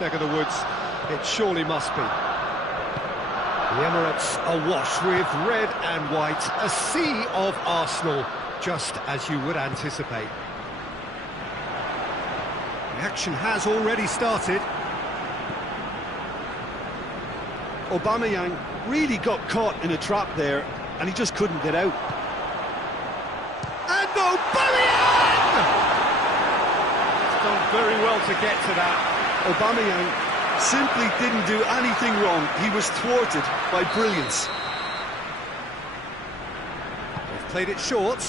neck of the woods, it surely must be. The Emirates awash with red and white, a sea of Arsenal, just as you would anticipate. The action has already started. Aubameyang really got caught in a trap there, and he just couldn't get out. And Aubameyang! He's done very well to get to that. Aubameyang simply didn't do anything wrong. He was thwarted by brilliance. They've played it short.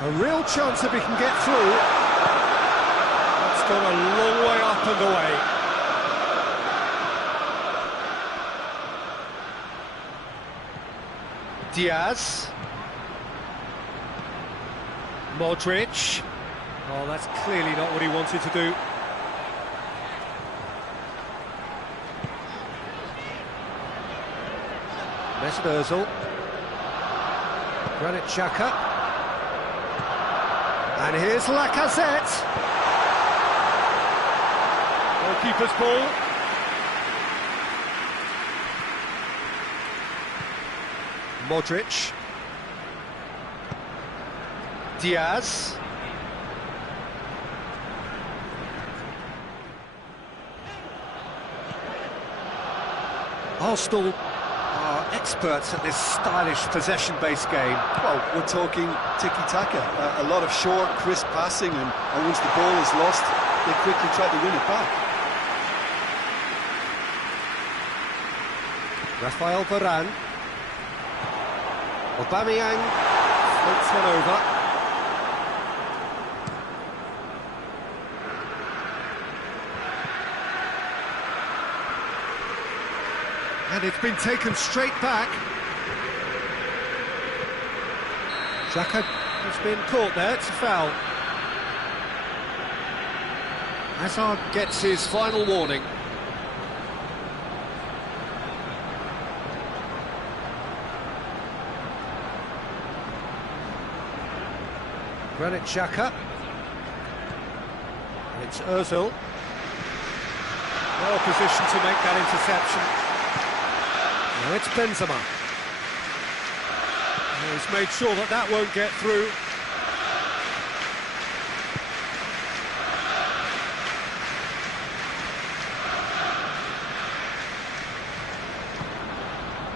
A real chance if he can get through. That's gone a long way up and away. Diaz. Modric. Oh, that's clearly not what he wanted to do. Mesut Ozil. Granit Xhaka. And here's Lacazette. Goalkeeper's ball. Modric. Diaz. Arsenal are experts at this stylish possession-based game. Well, we're talking tiki-taka, a lot of short, crisp passing, and once the ball is lost, they quickly try to win it back. Rafael Varane. Aubameyang floats one over. And it's been taken straight back. Xhaka has been caught there, it's a foul. Hazard gets his final warning. Granit Xhaka. And it's Ozil. Well positioned to make that interception. Now it's Benzema. And he's made sure that that won't get through.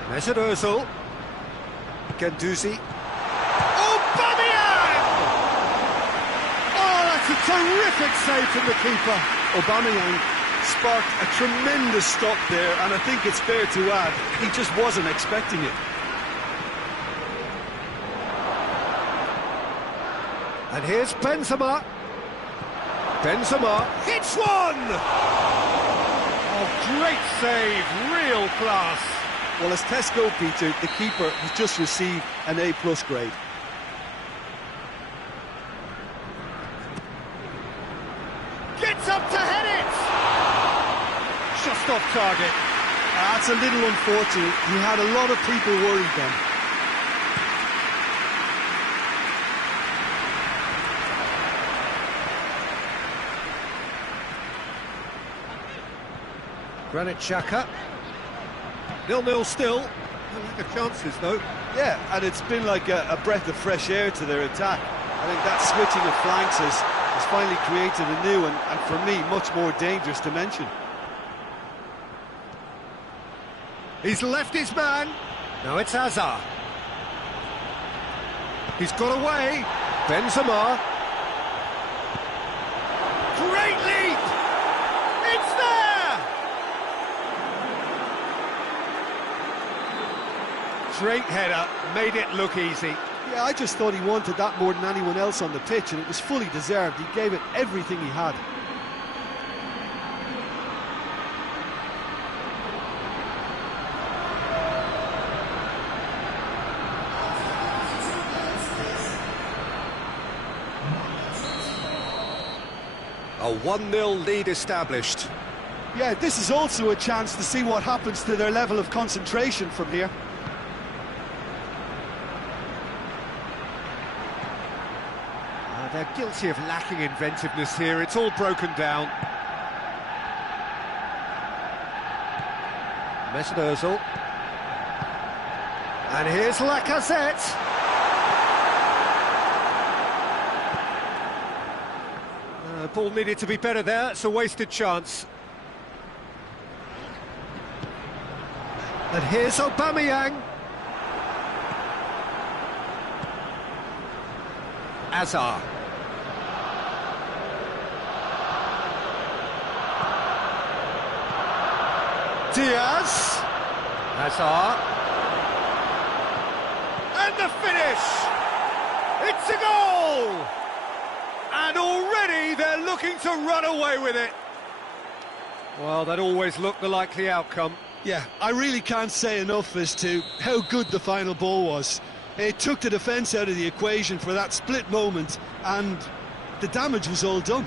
Mesut Ozil. Guendouzi. A terrific save from the keeper. Aubameyang sparked a tremendous stop there, and I think it's fair to add, he just wasn't expecting it. And here's Benzema. Benzema hits one! Oh, great save, real class. Well, as Tesco, Peter, the keeper has just received an A+ grade. Gets up to head it! Just off target. That's a little unfortunate. He had a lot of people worried then. Granit Xhaka. 0-0 still. No lack of chances, though. Yeah, and it's been like a breath of fresh air to their attack. I think that switching of flanks has finally created a new and for me, much more dangerous dimension. He's left his man. Now it's Hazard. He's got away. Benzema. Great leap! It's there! Great header, made it look easy. Yeah, I just thought he wanted that more than anyone else on the pitch, and it was fully deserved. He gave it everything he had. A 1-0 lead established. Yeah, this is also a chance to see what happens to their level of concentration from here. They're guilty of lacking inventiveness here. It's all broken down. Mesut Ozil. And here's Lacazette. Ball needed to be better there, it's a wasted chance. And here's Aubameyang. Hazard. Diaz. Hazard. And the finish! It's a goal! And already they're looking to run away with it. Well, that always looked the likely outcome. Yeah, I really can't say enough as to how good the final ball was. It took the defence out of the equation for that split moment, and the damage was all done.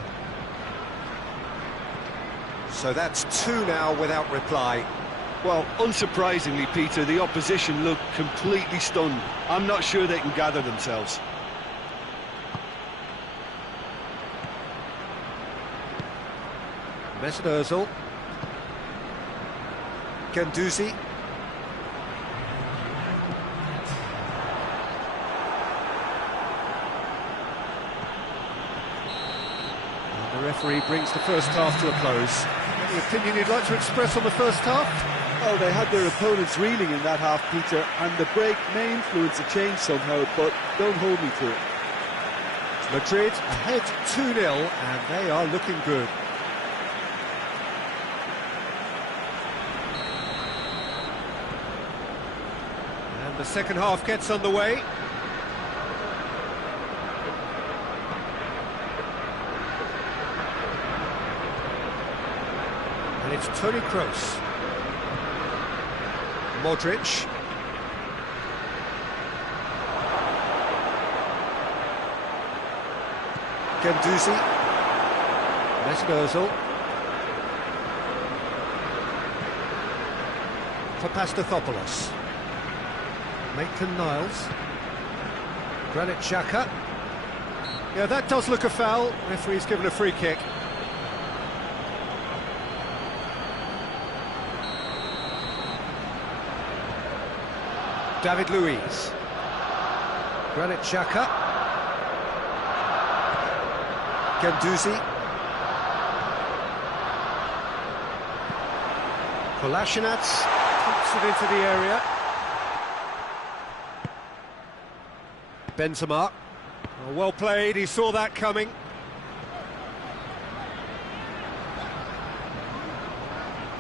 So that's two now without reply. Well, unsurprisingly, Peter, the opposition looked completely stunned. I'm not sure they can gather themselves. Mesut Ozil. Guendouzi. And the referee brings the first half to a close. Any opinion you'd like to express on the first half? Well, they had their opponents reeling in that half, Peter, and the break may influence a change somehow, but don't hold me to it. Madrid ahead 2-0, and they are looking good. And the second half gets underway. And it's Toni Kroos. Modric. Guendouzi. Mesut Ozil. Papastathopoulos. Maitland-Niles. Granit Xhaka. Yeah, that does look a foul. Referee's given a free kick. David Luiz. Granit Xhaka. Guendouzi. Kolasinac pumps it into the area. Benzema. Oh, well played, he saw that coming.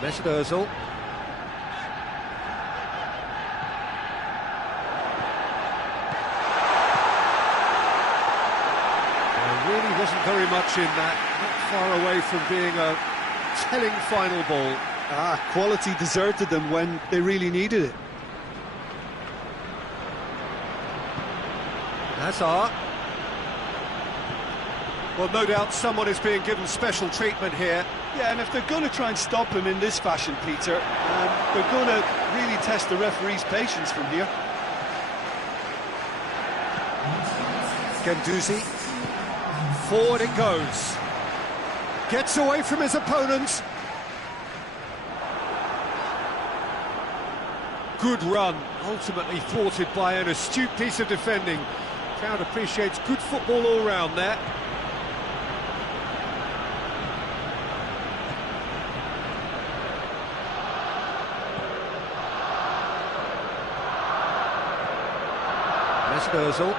Mesut Ozil. Really wasn't very much in that, not far away from being a telling final ball. Quality deserted them when they really needed it. Hazard. Well, no doubt someone is being given special treatment here. Yeah, and if they're going to try and stop him in this fashion, Peter, they're going to really test the referee's patience from here. Guendouzi. Forward it goes. Gets away from his opponent. Good run, ultimately thwarted by an astute piece of defending. Crowd appreciates good football all round there. Mesut Ozil.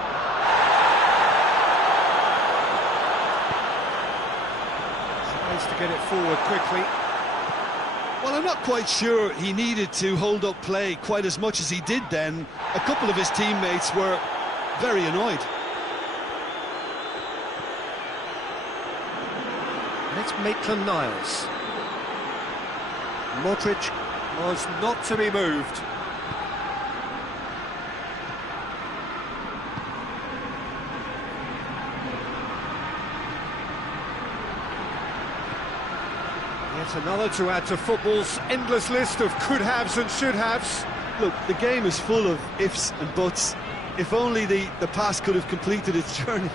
Tries to get it forward quickly. Well, I'm not quite sure he needed to hold up play quite as much as he did then. A couple of his teammates were very annoyed. It's Maitland-Niles. Modric was not to be moved. Yet another to add to football's endless list of could-haves and should-haves. Look, the game is full of ifs and buts. If only the pass could have completed its journey.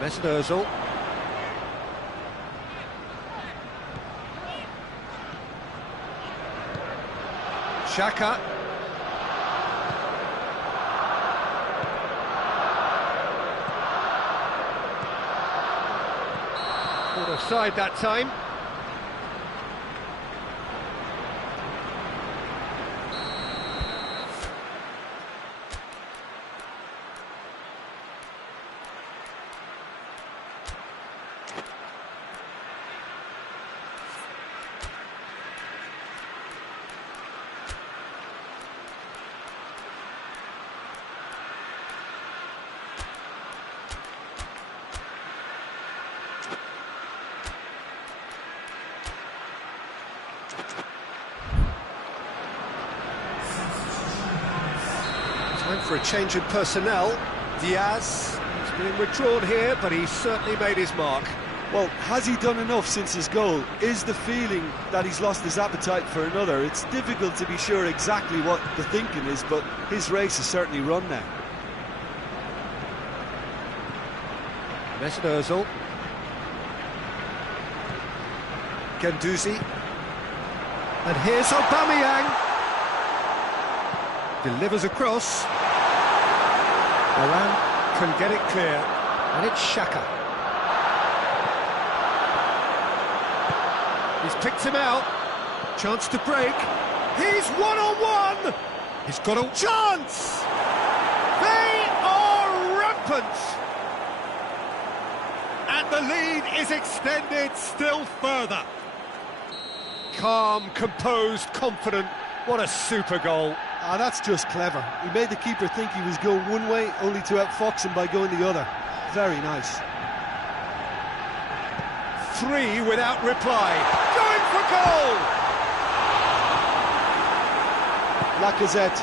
Mesut Ozil. Xhaka. Caught offside that time. Time for a change in personnel. Diaz, he's been withdrawn here, but he's certainly made his mark. Well, has he done enough since his goal? Is the feeling that he's lost his appetite for another? It's difficult to be sure exactly what the thinking is, but his race is certainly run now. Mesut Ozil. Guendouzi. And here's Aubameyang. Delivers across. Varane can get it clear. And it's Xhaka. He's picked him out. Chance to break. He's one-on-one. He's got a chance. They are rampant. And the lead is extended still further. Calm, composed, confident. What a super goal. Ah, that's just clever. He made the keeper think he was going one way, only to outfox him by going the other. Very nice. 3 without reply. Going for goal! Lacazette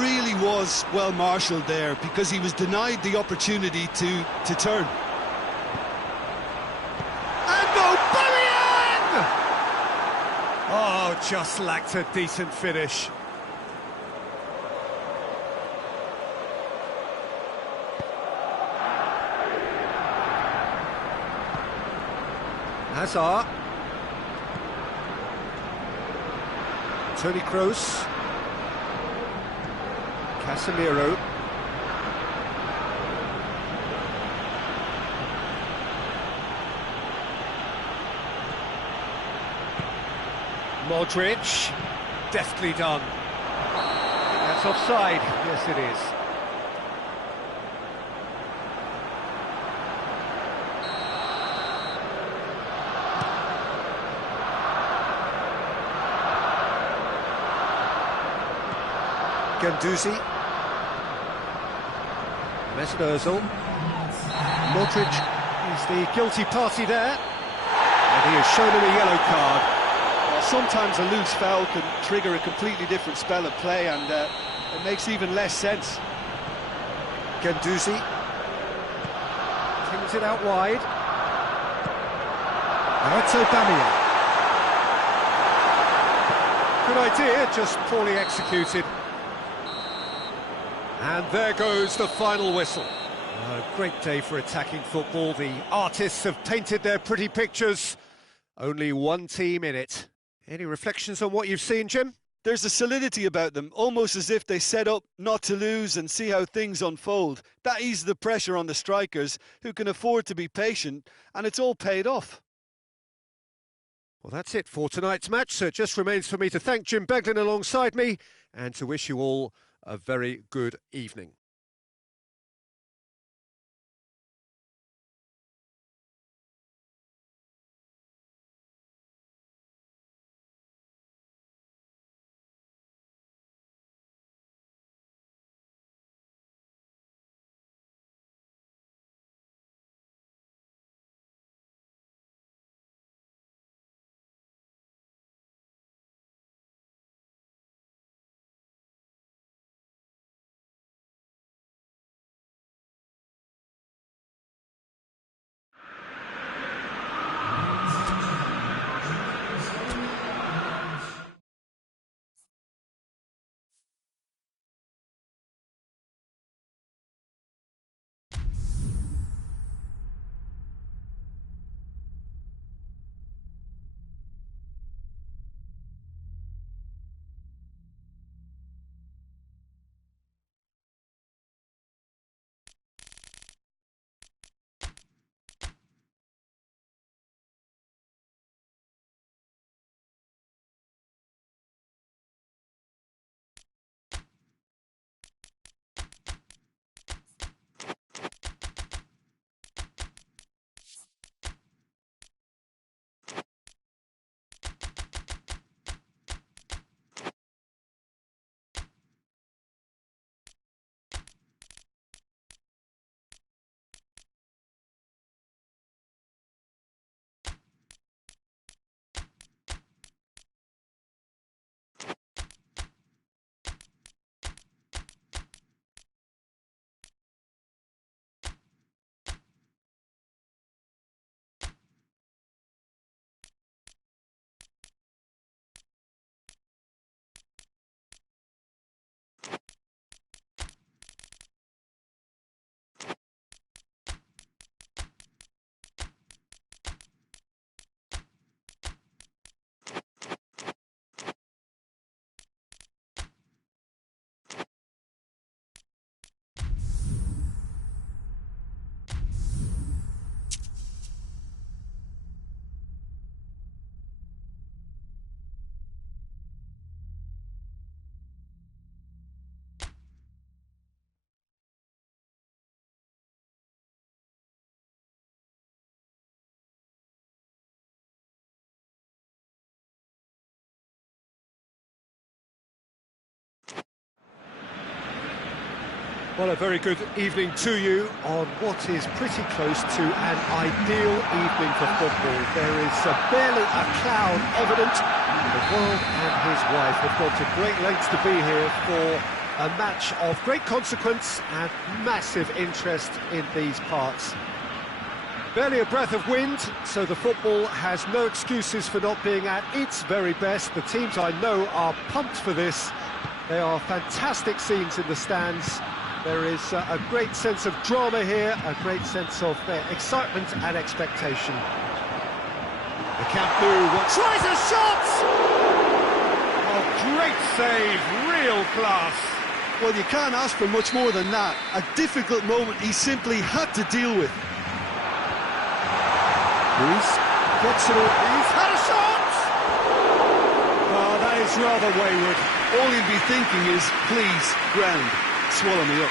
really was well marshalled there because he was denied the opportunity to turn. And Aubameyang! Oh, just lacked a decent finish. Hazard. Toni Kroos. Casemiro. Modric. Deftly done. That's offside. Yes, it is. Guendouzi. Mesut Ozil. Modric is the guilty party there. And he has shown him a yellow card. Well, sometimes a loose foul can trigger a completely different spell of play, and it makes even less sense. Guendouzi. Tings it out wide. Now it's Aubameyang. Good idea, just poorly executed. And there goes the final whistle. A great day for attacking football. The artists have painted their pretty pictures. Only one team in it. Any reflections on what you've seen, Jim? There's a solidity about them, almost as if they set up not to lose and see how things unfold. That eases the pressure on the strikers, who can afford to be patient, and it's all paid off. Well, that's it for tonight's match, so it just remains for me to thank Jim Beglin alongside me and to wish you all a very good evening. Well, a very good evening to you on what is pretty close to an ideal evening for football. There is barely a cloud evident. The world and his wife have gone to great lengths to be here for a match of great consequence and massive interest in these parts. Barely a breath of wind, so the football has no excuses for not being at its very best. The teams I know are pumped for this. There are fantastic scenes in the stands. There is a great sense of drama here, a great sense of excitement and expectation. The Camp Nou tries a shot! Oh, great save, real class. Well, you can't ask for much more than that. A difficult moment he simply had to deal with. Luis gets it all. He's had a shot! Oh, that is rather wayward. All he'd be thinking is, please, ground, swallow me up.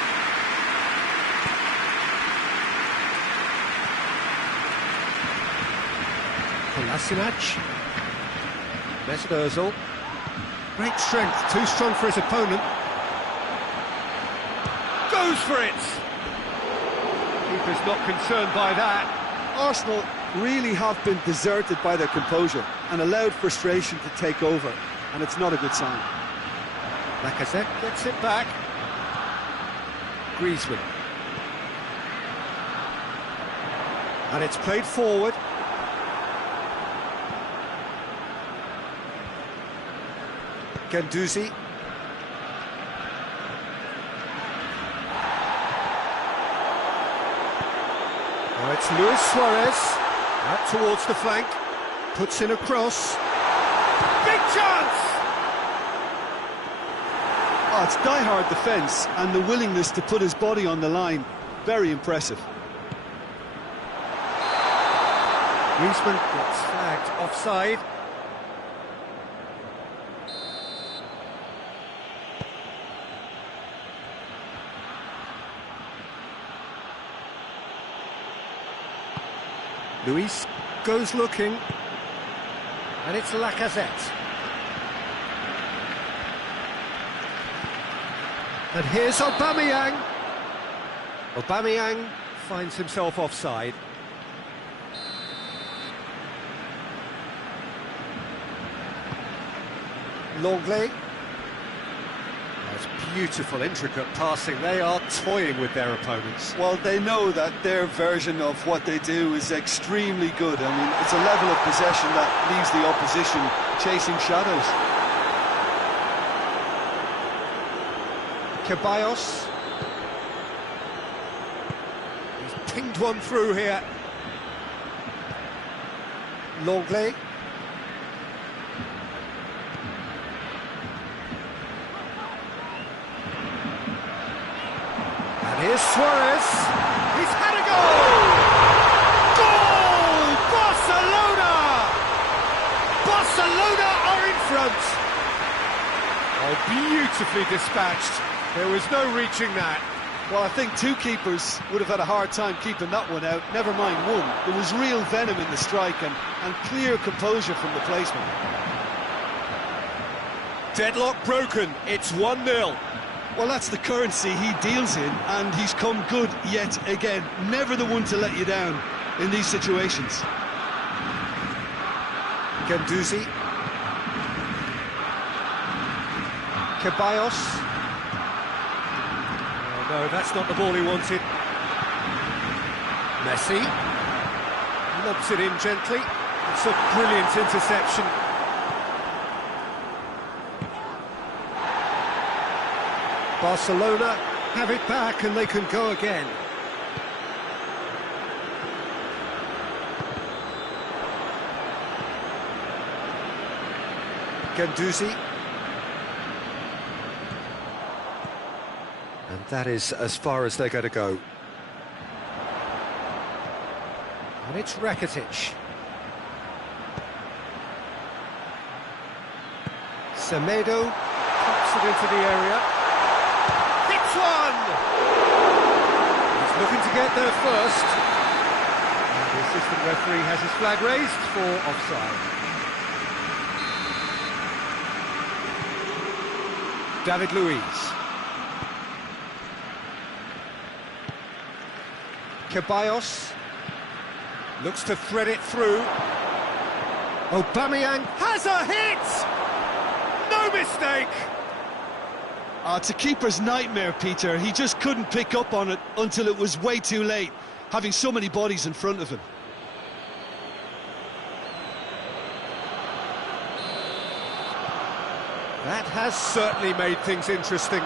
Kolasinac. Mesut Ozil. Great strength, too strong for his opponent. Goes for it! Keeper's not concerned by that. Arsenal really have been deserted by their composure and allowed frustration to take over, and it's not a good sign. Lacazette gets it back. Griezmann. And it's played forward. Guendouzi. Now it's Luis Suarez. Out towards the flank. Puts in a cross. Big chance! Oh, it's die-hard defence and the willingness to put his body on the line. Very impressive. Griezmann gets flagged offside. Luis goes looking, and it's Lacazette. And here's Aubameyang. Aubameyang finds himself offside. Longley. That's beautiful, intricate passing. They are toying with their opponents. Well, they know that their version of what they do is extremely good. I mean, it's a level of possession that leaves the opposition chasing shadows. Ceballos. He's pinged one through here. Longley. And here's Suarez. He's had a goal! Goal! Barcelona! Barcelona are in front. Oh, beautifully dispatched. There was no reaching that. Well, I think two keepers would have had a hard time keeping that one out, never mind one. There was real venom in the strike and clear composure from the placement. Deadlock broken, it's 1-0. Well, that's the currency he deals in, and he's come good yet again. Never the one to let you down in these situations. Guendouzi. Ceballos. Oh, no, that's not the ball he wanted. Messi. Lobs it in gently. It's a brilliant interception. Barcelona have it back and they can go again. Guendouzi. And that is as far as they're going to go. And it's Rakitic. Semedo pops it into the area. Hits one! He's looking to get there first. And the assistant referee has his flag raised for offside. David Luiz. Ceballos looks to thread it through. Aubameyang has a hit! No mistake! It's a keeper's nightmare, Peter. He just couldn't pick up on it until it was way too late, having so many bodies in front of him. That has certainly made things interesting.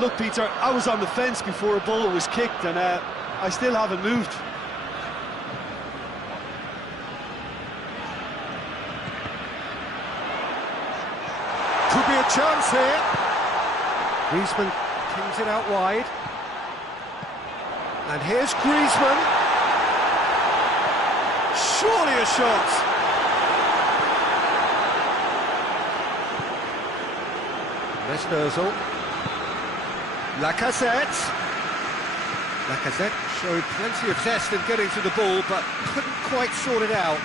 Look, Peter, I was on the fence before a ball was kicked, and I still haven't moved. Could be a chance here. Griezmann kings it out wide. And here's Griezmann. Surely a shot. Mesut Ozil. Lacazette showed plenty of zest in getting to the ball, but couldn't quite sort it out.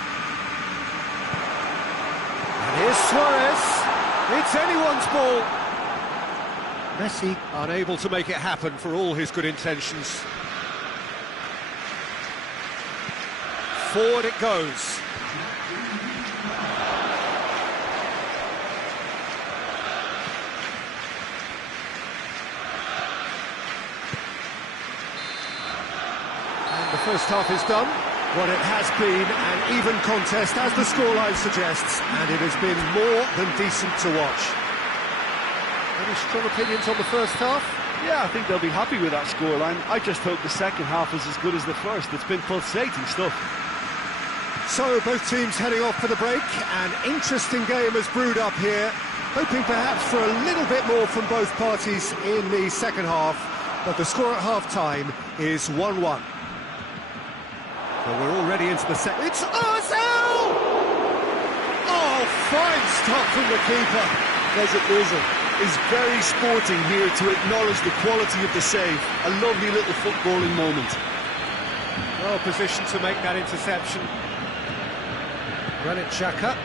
And here's Suarez. It's anyone's ball. Messi unable to make it happen for all his good intentions. Forward it goes. And the first half is done. What it has been an even contest, as the scoreline suggests, and it has been more than decent to watch. Any strong opinions on the first half? Yeah, I think they'll be happy with that scoreline. I just hope the second half is as good as the first. It's been pulsating stuff. So, both teams heading off for the break. An interesting game has brewed up here, hoping perhaps for a little bit more from both parties in the second half, but the score at half-time is 1-1. Well, we're already into the second. It's Ozil! Oh, fine stop from the keeper. Mesut Ozil is very sporting here to acknowledge the quality of the save. A lovely little footballing moment. Well positioned to make that interception. Granit Xhaka.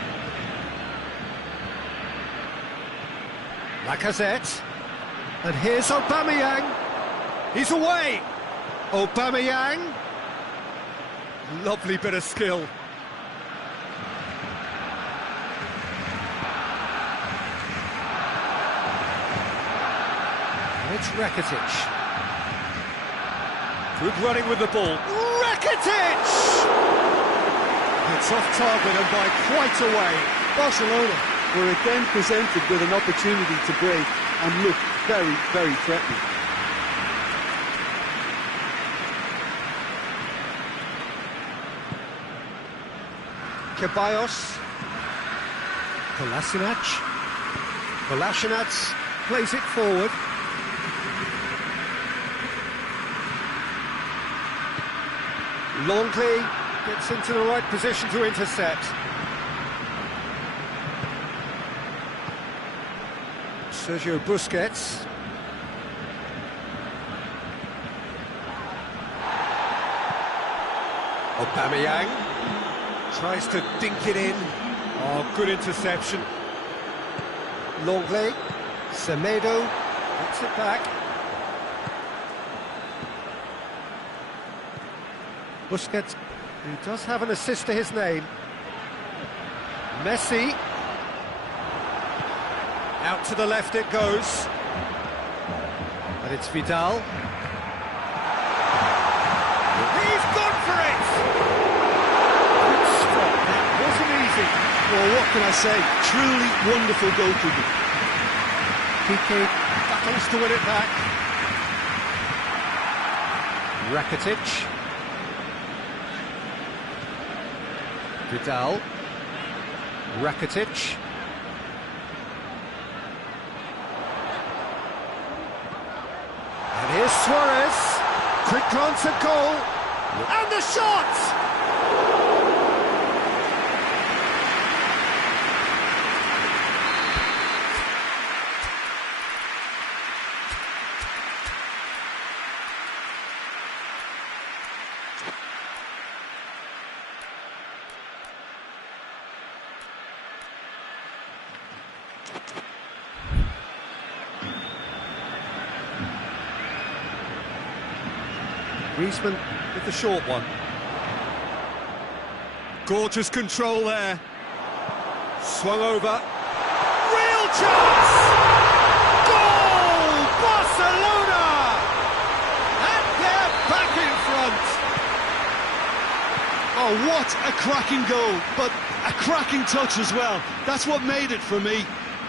Lacazette. And here's Aubameyang. He's away. Aubameyang. Lovely bit of skill. And it's Rakitic. Good running with the ball. Rakitic! It's off target and by quite a way. Barcelona were again presented with an opportunity to break and look very, very threatening. Ceballos. Kolasinac plays it forward. Longley gets into the right position to intercept. Sergio Busquets. Aubameyang tries to dink it in. Oh, good interception. Longley. Semedo gets it back. Busquets, who does have an assist to his name. Messi. Out to the left it goes. And it's Vidal. He's gone for it! Good stop, that wasn't easy. Well, what can I say? Truly wonderful goalkeeping. Piqué battles to win it back. Rakitic. Vidal. Rakitic. And here's Suarez. Quick glance at goal. And the shot! Griezmann with the short one. Gorgeous control there. Swung over. Real chance! Goal! Barcelona! And they're back in front. Oh, what a cracking goal, but a cracking touch as well. That's what made it for me.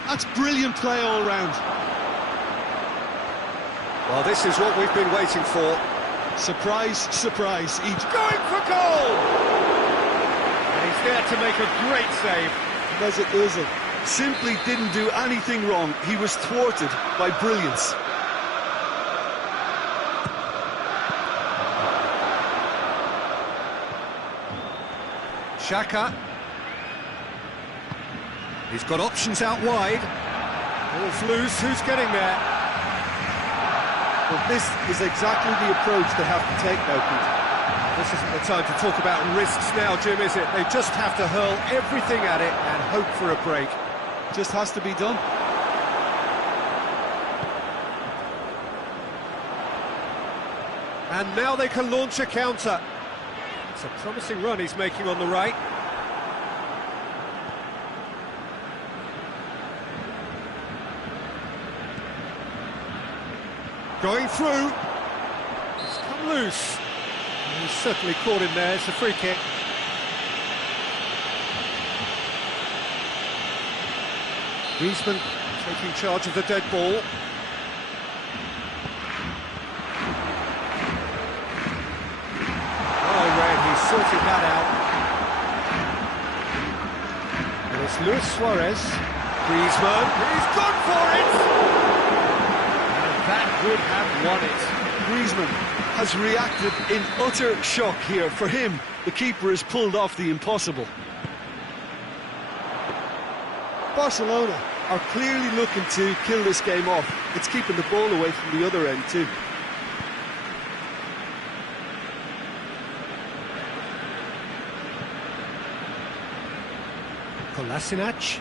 That's brilliant play all round. Well, this is what we've been waiting for. Surprise, surprise. Each Going for goal! And he's there to make a great save. Mesut Ozil simply didn't do anything wrong. He was thwarted by brilliance. Xhaka. He's got options out wide. Ball's loose, who's getting there? Well, this is exactly the approach they have to take now, Peter. This isn't the time to talk about risks now, Jim, is it? They just have to hurl everything at it and hope for a break. Just has to be done. And now they can launch a counter. It's a promising run he's making on the right. Going through. It's come loose. He's certainly caught him there. It's a free kick. Griezmann taking charge of the dead ball. Oh, Red, he's sorted that out. And it's Luis Suarez. Griezmann, he's gone for it! And that would have won it. Griezmann has reacted in utter shock here. For him, the keeper has pulled off the impossible. Barcelona are clearly looking to kill this game off. It's keeping the ball away from the other end too. Kolasinac.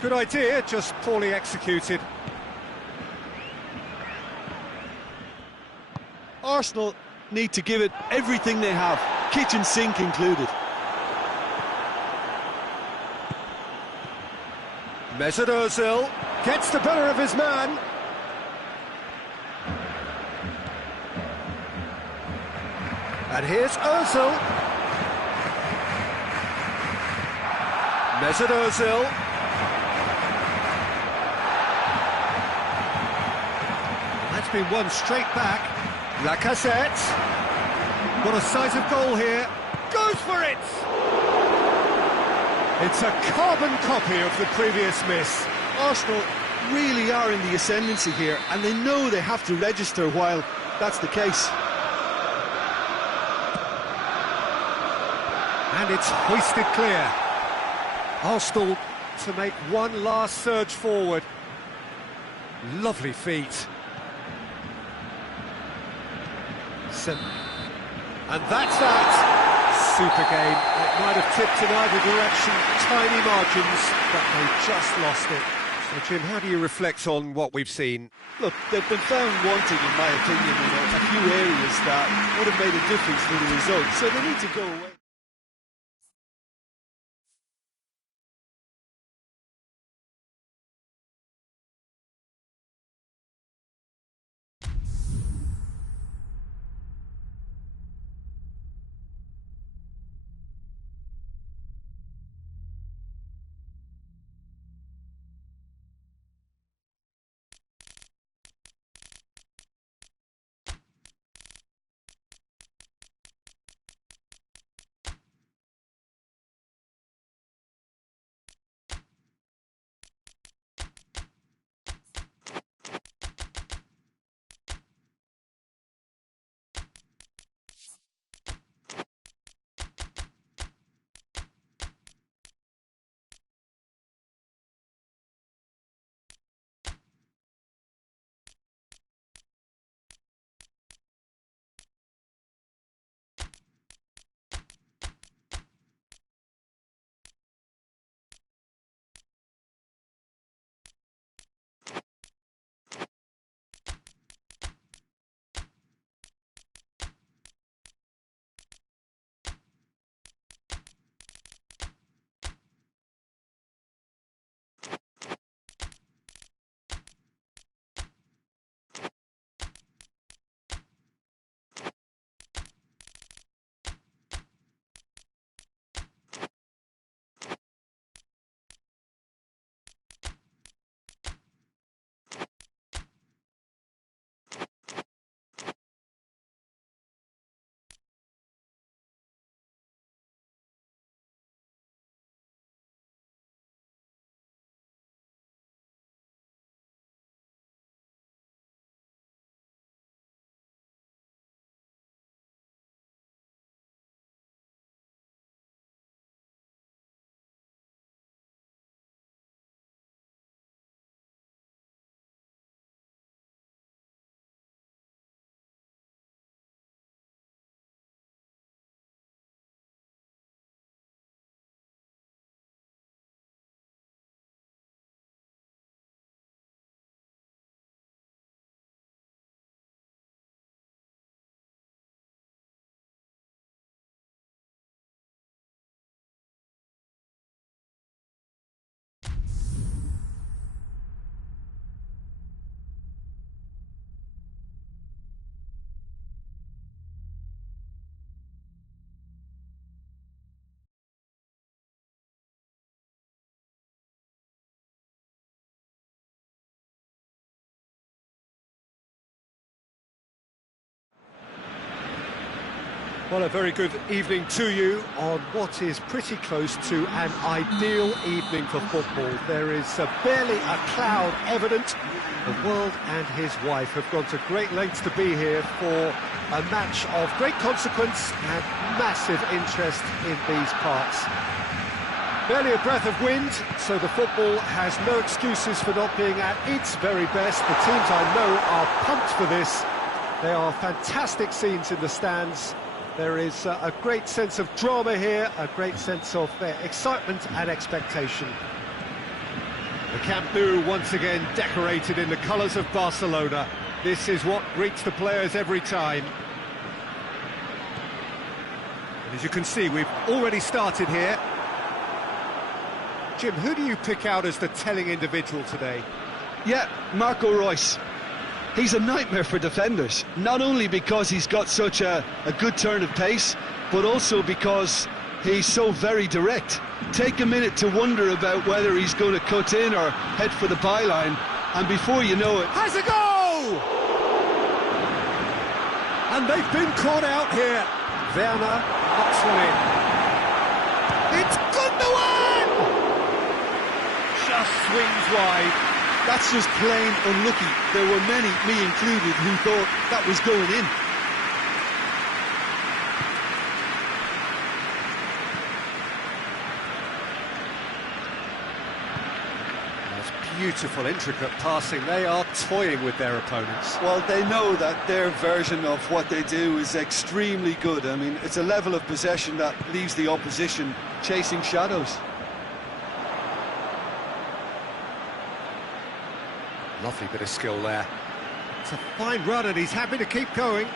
Good idea, just poorly executed. Arsenal need to give it everything they have, kitchen sink included. Mesut Ozil gets the better of his man. And here's Ozil. Mesut Ozil. That's been won straight back. Lacazette. Got a sight of goal here. Goes for it! It's a carbon copy of the previous miss. Arsenal really are in the ascendancy here, and they know they have to register while that's the case. And it's hoisted clear. Arsenal to make one last surge forward. Lovely feet. And that's that. Super game. It might have tipped in either direction, tiny margins, but they just lost it. So, Jim, how do you reflect on what we've seen? Look, they've been found wanting, in my opinion, in a few areas that would have made a difference to the result, so they need to go away. Well, a very good evening to you on what is pretty close to an ideal evening for football. There is barely a cloud evident. The world and his wife have gone to great lengths to be here for a match of great consequence and massive interest in these parts. Barely a breath of wind, so the football has no excuses for not being at its very best. The teams I know are pumped for this. There are fantastic scenes in the stands. There is a great sense of drama here, a great sense of excitement and expectation. The Camp Nou once again decorated in the colours of Barcelona. This is what greets the players every time. And as you can see, we've already started here. Jim, who do you pick out as the telling individual today? Yeah, Marco Reus. He's a nightmare for defenders, not only because he's got such a good turn of pace, but also because he's so very direct. Take a minute to wonder about whether he's going to cut in or head for the byline, and before you know it... Has a goal! And they've been caught out here. Werner knocks one in. It's Gundogan! Just swings wide. That's just plain unlucky. There were many, me included, who thought that was going in. That's beautiful, intricate passing. They are toying with their opponents. Well, they know that their version of what they do is extremely good. I mean, it's a level of possession that leaves the opposition chasing shadows. Lovely bit of skill there. It's a fine run and he's happy to keep going.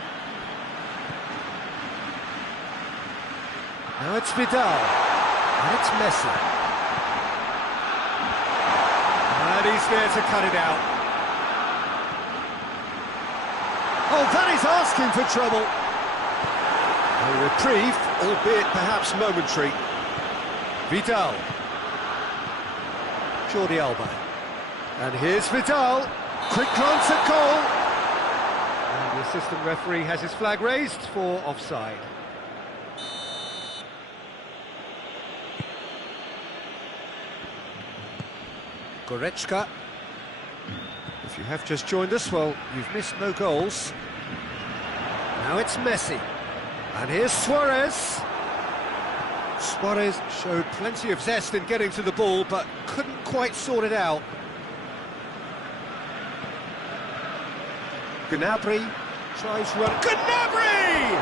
Now it's Vidal. And it's Messi. And he's there to cut it out. Oh, that is asking for trouble. A reprieve, albeit perhaps momentary. Vidal. Jordi Alba. And here's Vidal, quick glance at goal. And the assistant referee has his flag raised for offside. Goretzka. If you have just joined us, well, you've missed no goals. Now it's Messi. And here's Suarez. Suarez showed plenty of zest in getting to the ball, but couldn't quite sort it out. Gnabry tries run. Gnabry!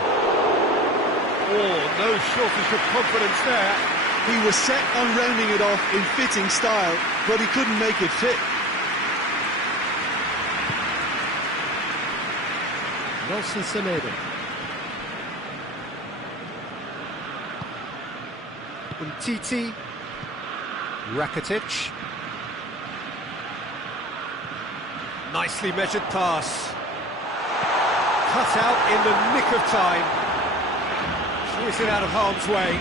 Oh, no shortage of confidence there. He was set on rounding it off in fitting style, but he couldn't make it fit. Nelson Semedo. Umtiti. Rakitic. Nicely measured pass. Cut out in the nick of time. Shears it out of harm's way.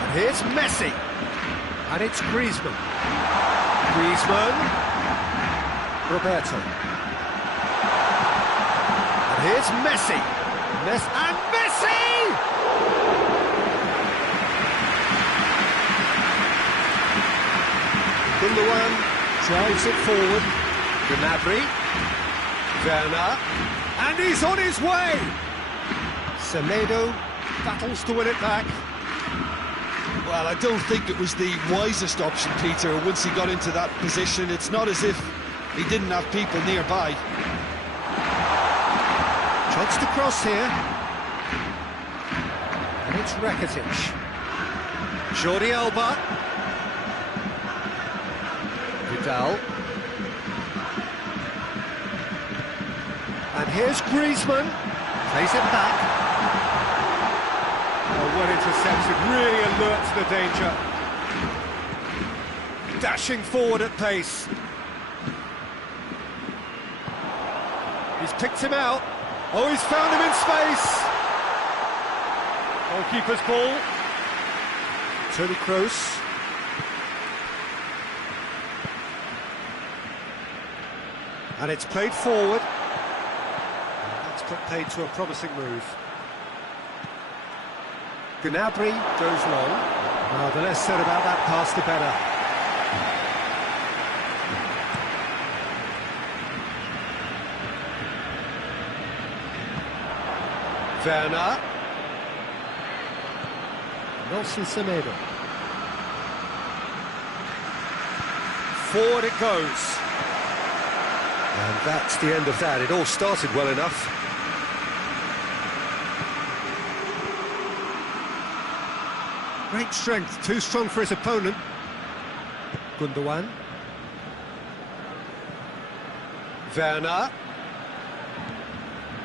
And here's Messi. And it's Griezmann. Griezmann. Roberto. And here's Messi. And Messi! Gundogan drives it forward. Gnabry. Werner, and he's on his way! Semedo battles to win it back. Well, I don't think it was the wisest option, Peter, once he got into that position. It's not as if he didn't have people nearby. Chance to cross here. And it's Rakitic. Jordi Alba. Vidal. And here's Griezmann, plays it back. Oh, well intercepted, really alert to the danger. Dashing forward at pace. He's picked him out. Oh, he's found him in space. Goalkeeper's ball. Toni Kroos. And it's played forward. put paid to a promising move. Gnabry goes long. Well, the less said about that pass, the better. Werner. Nelson Semedo. Forward it goes. And that's the end of that. It all started well enough. Great strength, too strong for his opponent. Gundogan. Werner.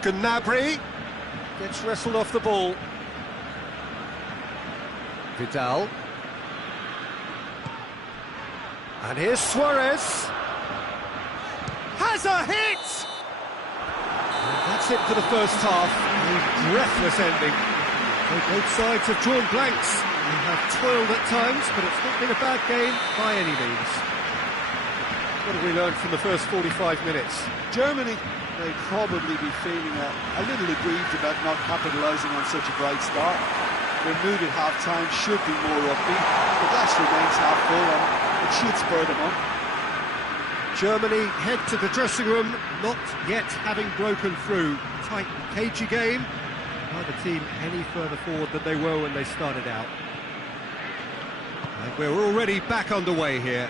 Gnabry gets wrestled off the ball. Vidal. And here's Suarez. Has a hit! And that's it for the first half. A breathless ending. So both sides have drawn blanks. They have toiled at times, but it's not been a bad game by any means. What have we learned from the first 45 minutes? Germany, they'd probably be feeling a little aggrieved about not capitalising on such a bright start. Their mood at half-time should be more upbeat. The glass remains half full and it should spur them on. Germany head to the dressing room, not yet having broken through. Tight, cagey game. Neither team any further forward than they were when they started out. And we're already back underway here.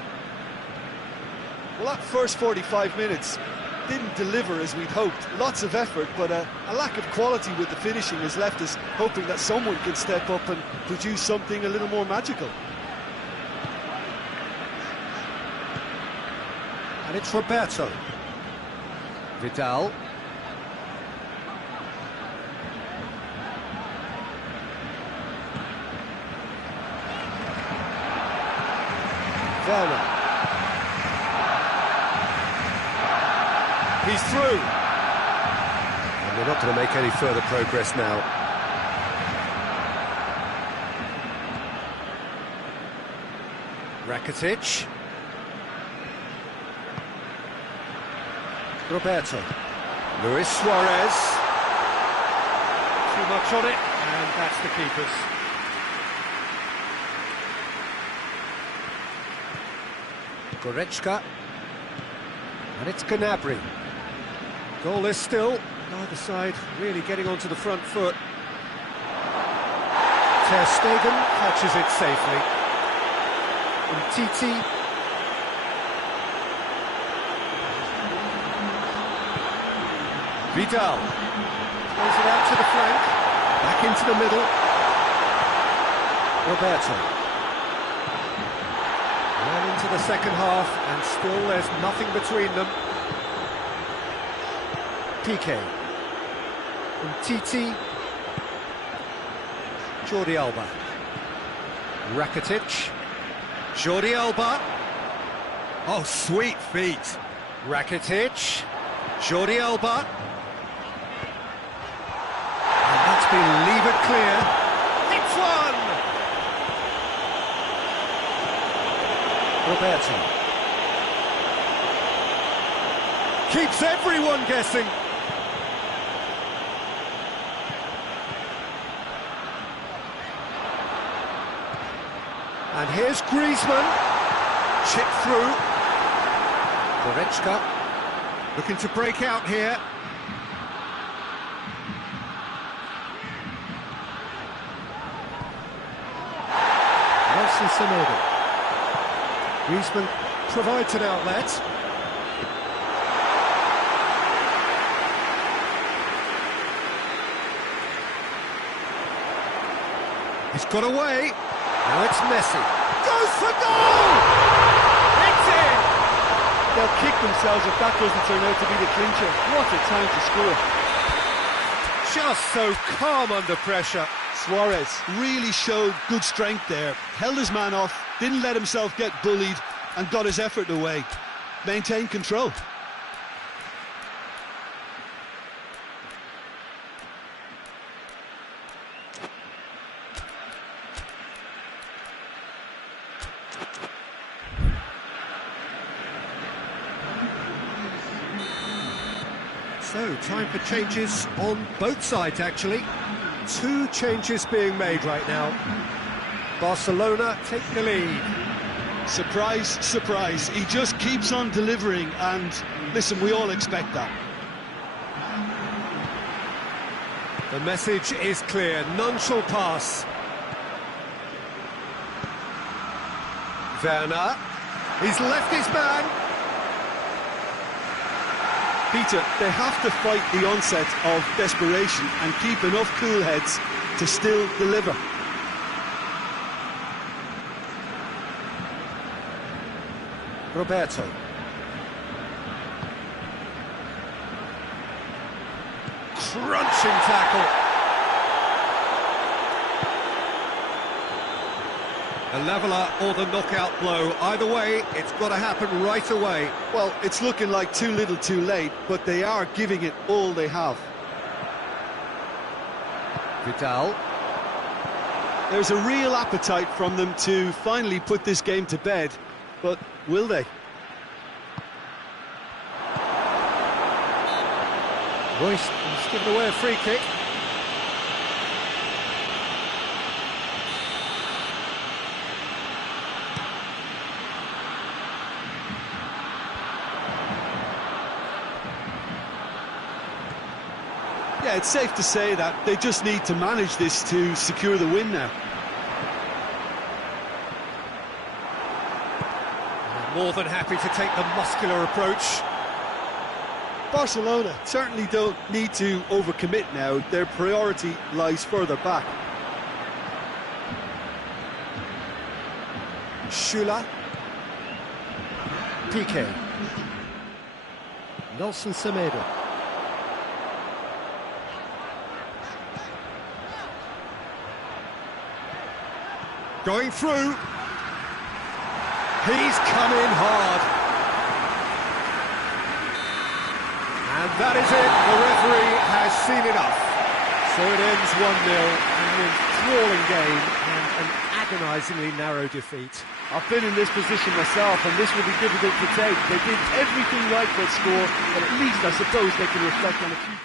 Well, that first 45 minutes didn't deliver as we'd hoped. Lots of effort, but a lack of quality with the finishing has left us hoping that someone could step up and produce something a little more magical. And it's Roberto. Vidal. Werner. He's through. And they're not going to make any further progress now. Rakitic. Roberto. Luis Suarez. Too much on it, and that's the keeper's. Goretzka. And it's Gnabry. Goalless still. Neither side really getting onto the front foot. Ter Stegen catches it safely. Umtiti. Vidal plays it out to the flank, back into the middle. Roberto. Well into the second half, and still there's nothing between them. Piqué. Umtiti. Jordi Alba. Rakitic. Jordi Alba. Oh, sweet feet. Rakitic. Jordi Alba. And that's been levered clear. It's one! Roberto. Keeps everyone guessing. And here's Griezmann. Chip through. Goretzka. Looking to break out here. Nelson Semedo. Griezmann provides an outlet. He's got away. Now it's Messi. Goes for goal! It's in! They'll kick themselves if that doesn't turn out to be the clincher. What a time to score. Just so calm under pressure. Suarez really showed good strength there. Held his man off, didn't let himself get bullied, and got his effort away. Maintained control. So, time for changes on both sides, actually. 2 changes being made right now. Barcelona take the lead. Surprise, surprise. He just keeps on delivering, and listen, we all expect that. The message is clear, none shall pass. Werner, he's left his man. Peter, they have to fight the onset of desperation and keep enough cool heads to still deliver. Roberto. Crunching tackle. A leveller or the knockout blow. Either way, it's got to happen right away. Well, it's looking like too little too late, but they are giving it all they have. Vidal. There's a real appetite from them to finally put this game to bed, but will they? Royce has given away a free kick. Yeah, it's safe to say that they just need to manage this to secure the win now. More than happy to take the muscular approach. Barcelona certainly don't need to overcommit now. Their priority lies further back. Schüller. Piqué. Nelson Semedo. Going through. He's come in hard. And that is it. The referee has seen enough. So it ends 1-0, an enthralling game and an agonisingly narrow defeat. I've been in this position myself, and this will be difficult to take. They did everything right for a score, but at least I suppose they can reflect on a few points.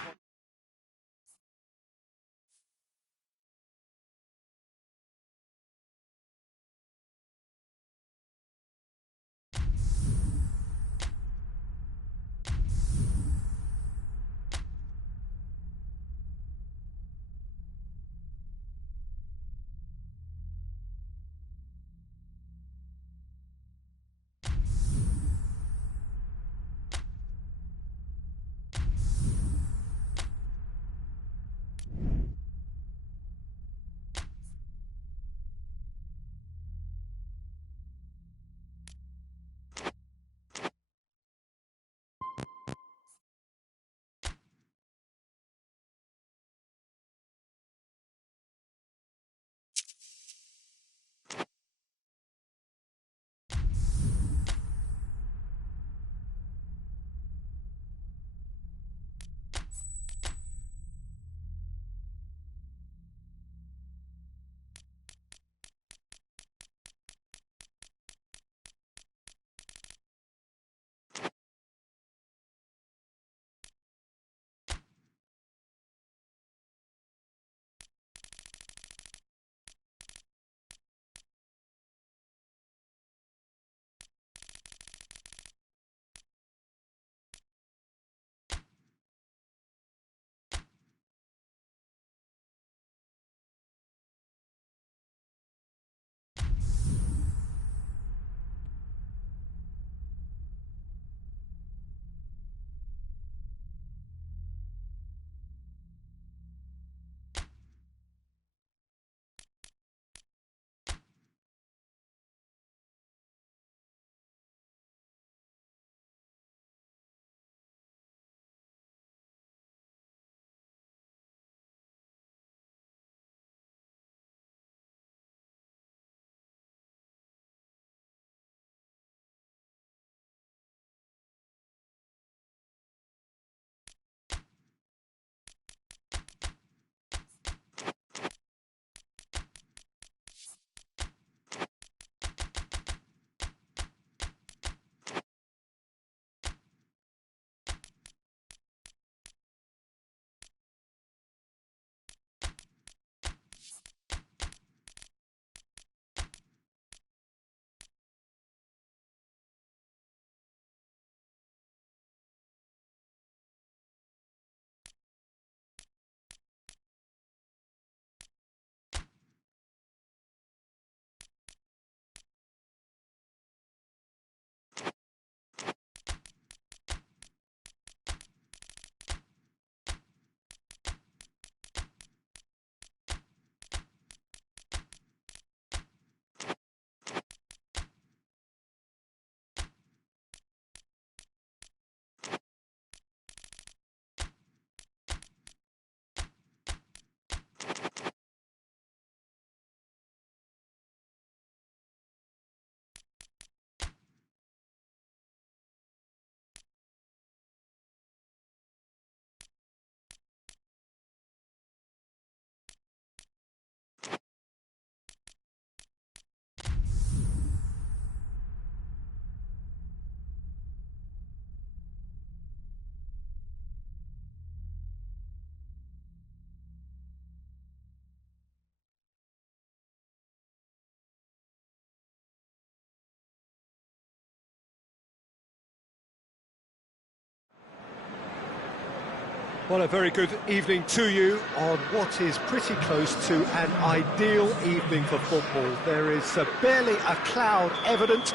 Well, a very good evening to you on what is pretty close to an ideal evening for football. There is barely a cloud evident.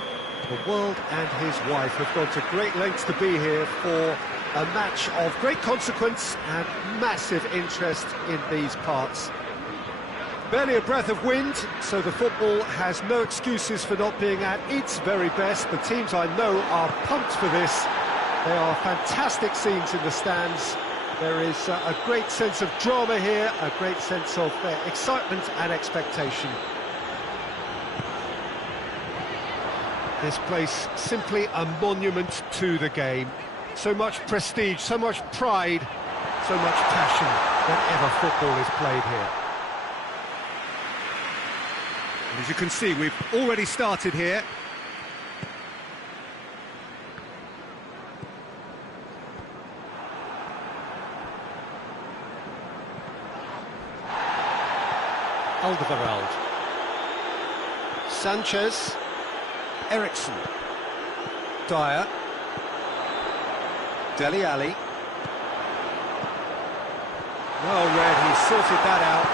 The world and his wife have gone to great lengths to be here for a match of great consequence and massive interest in these parts. Barely a breath of wind, so the football has no excuses for not being at its very best. The teams I know are pumped for this. There are fantastic scenes in the stands. There is a great sense of drama here, a great sense of excitement and expectation. This place simply a monument to the game. So much prestige, so much pride, so much passion whenever football is played here. And as you can see, we've already started here. Alderweireld, Sanchez, Eriksen, Dyer, Dele Alli. Well read, he sorted that out.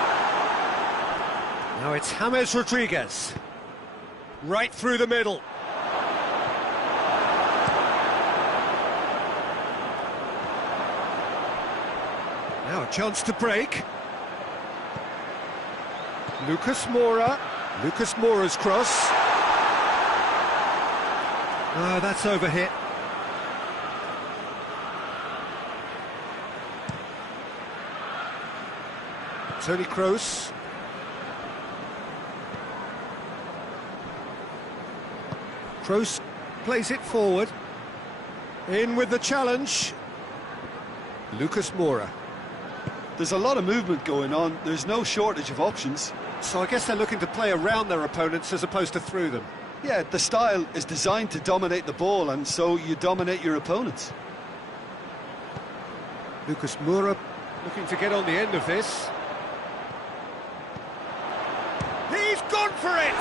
Now it's James Rodriguez, right through the middle. Now a chance to break. Lucas Moura, Lucas Moura's cross. Oh, that's overhit. Toni Kroos. Kroos plays it forward. In with the challenge. Lucas Moura. There's a lot of movement going on. There's no shortage of options. So I guess they're looking to play around their opponents as opposed to through them. Yeah, the style is designed to dominate the ball, and so you dominate your opponents. Lucas Moura looking to get on the end of this. He's gone for it!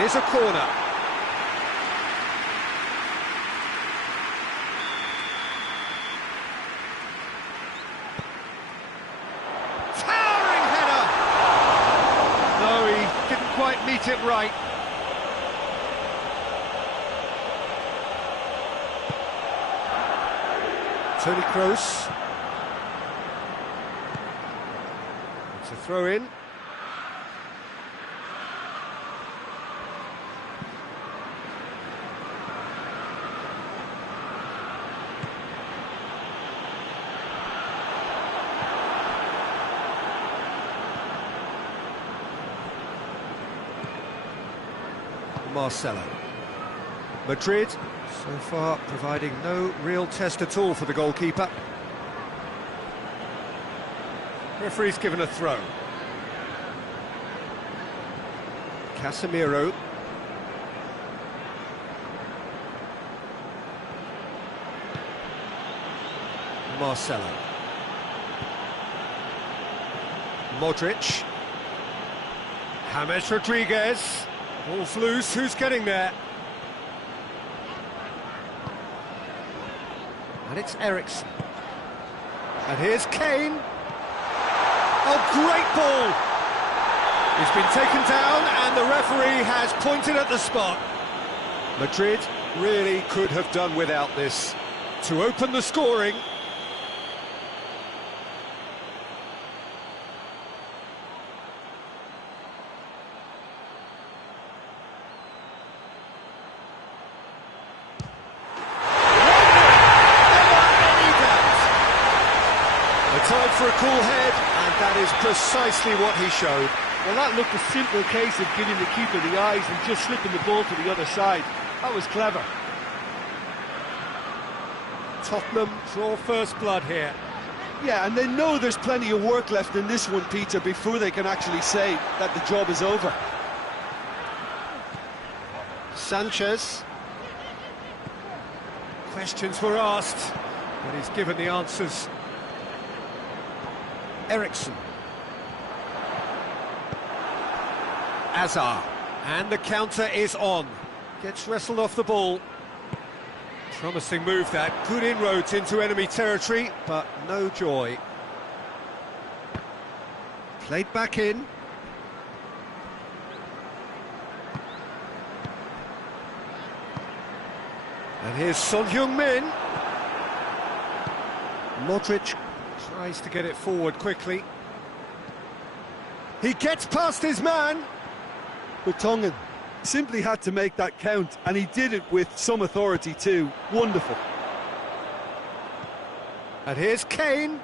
It is a corner. Quite meet it right. Toni Kroos. It's a throw in. Marcelo. Madrid, so far, providing no real test at all for the goalkeeper. Referee's given a throw. Casemiro. Marcelo. Modric. James Rodriguez. Ball's loose, who's getting there? And it's Eriksen. And here's Kane. Oh, great ball! He's been taken down and the referee has pointed at the spot. Madrid really could have done without this to open the scoring. Time for a cool head, and that is precisely what he showed. Well, that looked a simple case of giving the keeper the eyes and just slipping the ball to the other side. That was clever. Tottenham draw first blood here. Yeah, and they know there's plenty of work left in this one, Peter, before they can actually say that the job is over. Sanchez. Questions were asked, but he's given the answers. Eriksen. Azar. And the counter is on. Gets wrestled off the ball. Promising move that, good inroads into enemy territory, but no joy. Played back in. And here's Son Heung-min. Modric tries to get it forward quickly. He gets past his man. Vertonghen simply had to make that count, and he did it with some authority too. Wonderful. And here's Kane.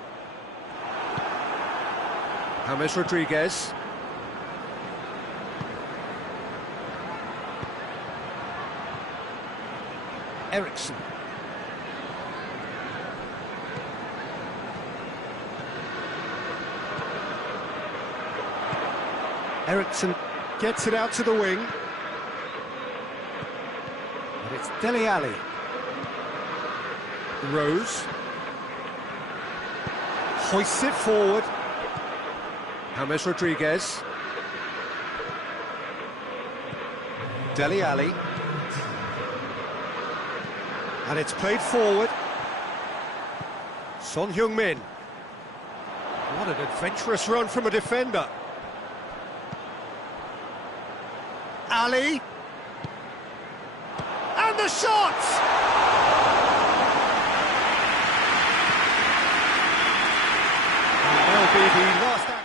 James Rodriguez. Ericsson. Ericsson gets it out to the wing. And it's Dele Alli. Rose. Hoists it forward. James Rodriguez. Dele Alli. And it's played forward. Son Heung-min. What an adventurous run from a defender. Ali. And the shot! That'll be the last action.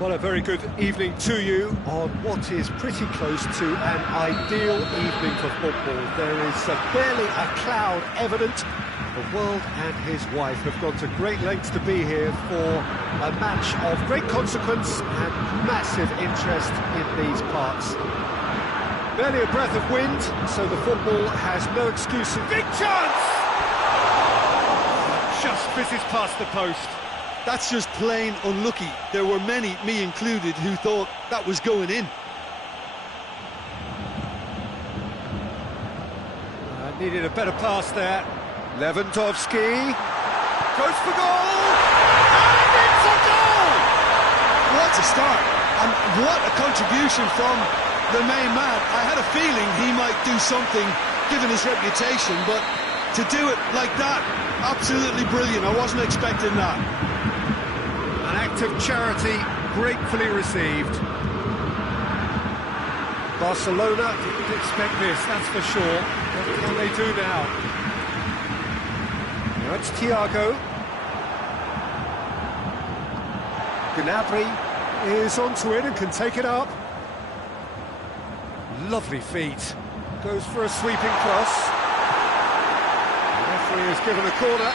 Well, a very good evening to you on what is pretty close to an ideal evening for football. There is barely a cloud evident. The world and his wife have gone to great lengths to be here for a match of great consequence and massive interest in these parts. Barely a breath of wind, so the football has no excuse. Big chance! Just fizzes past the post. That's just plain unlucky. There were many, me included, who thought that was going in. Needed a better pass there. Lewandowski goes for goal, and it's a goal! What a start, and what a contribution from the main man. I had a feeling he might do something, given his reputation, but to do it like that, absolutely brilliant. I wasn't expecting that. An act of charity, gratefully received. Barcelona didn't expect this, that's for sure. What can they do now? Now it's Thiago. Gnabry is onto it and can take it up. Lovely feet. Goes for a sweeping cross. The referee has given a corner.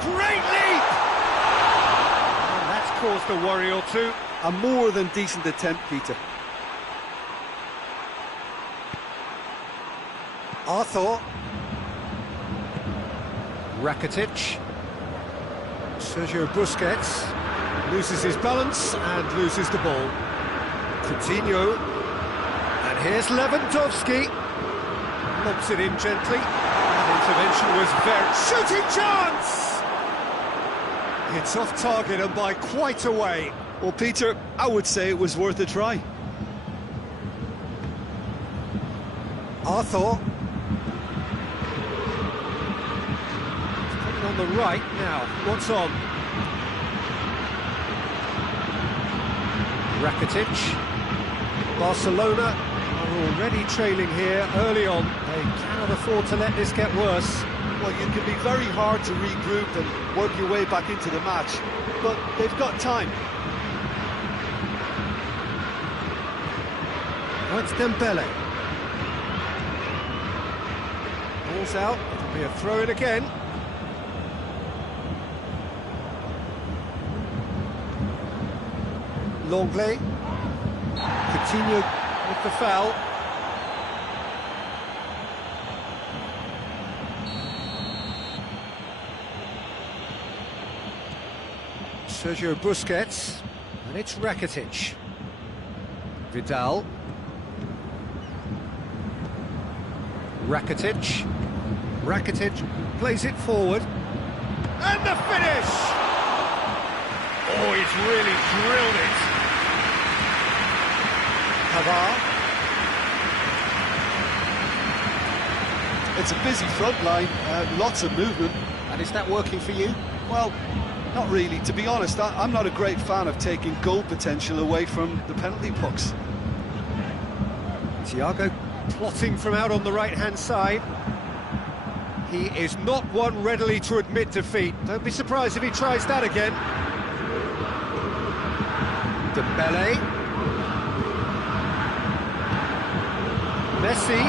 Great leap! And that's caused a worry or two. A more than decent attempt, Peter. Arthur. Rakitic. Sergio Busquets loses his balance and loses the ball. Coutinho. And here's Lewandowski. Lobs it in gently. That intervention was very... Shooting chance! It's off target and by quite a way. Well, Peter, I would say it was worth a try. Arthur. On the right now, what's on? Rakitic. Barcelona are already trailing here early on. They cannot afford to let this get worse. Well, you can be very hard to regroup and work your way back into the match, but they've got time. Now it's Dembele. Ball's out, it'll be a throw-in again. Longley. Coutinho with the foul. Sergio Busquets. And it's Rakitic. Vidal. Rakitic. Rakitic plays it forward. And the finish! Oh, he's really drilled it. Pavard. It's a busy front line, lots of movement. And is that working for you? Well, not really. To be honest, I'm not a great fan of taking goal potential away from the penalty box. Thiago plotting from out on the right-hand side. He is not one readily to admit defeat. Don't be surprised if he tries that again. Dembele. Messi.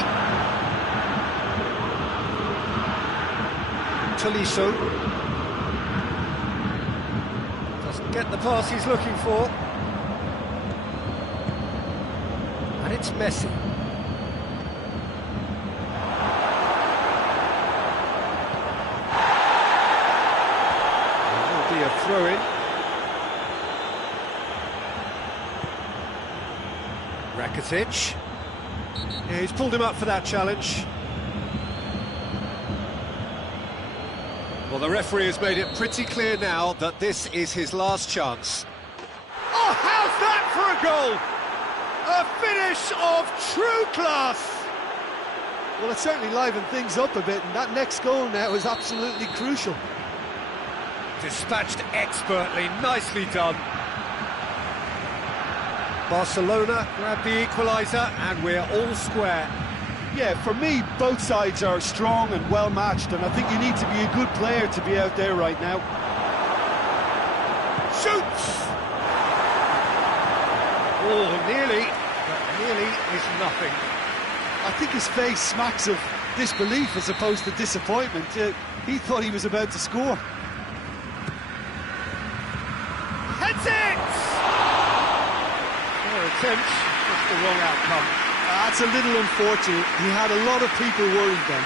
Tolisso. Doesn't get the pass he's looking for. And it's Messi. It will be a throw-in. Rakitic. Yeah, he's pulled him up for that challenge. Well, the referee has made it pretty clear now that this is his last chance. Oh, how's that for a goal? A finish of true class! Well, it certainly livened things up a bit, and that next goal now is absolutely crucial. Dispatched expertly, nicely done. Barcelona grab the equaliser, and we're all square. Yeah, for me, both sides are strong and well matched, and I think you need to be a good player to be out there right now. Shoots! Oh, nearly, but nearly is nothing. I think his face smacks of disbelief as opposed to disappointment. He thought he was about to score. Heads it! Fair attempt, just the wrong outcome. That's a little unfortunate. He had a lot of people worried then.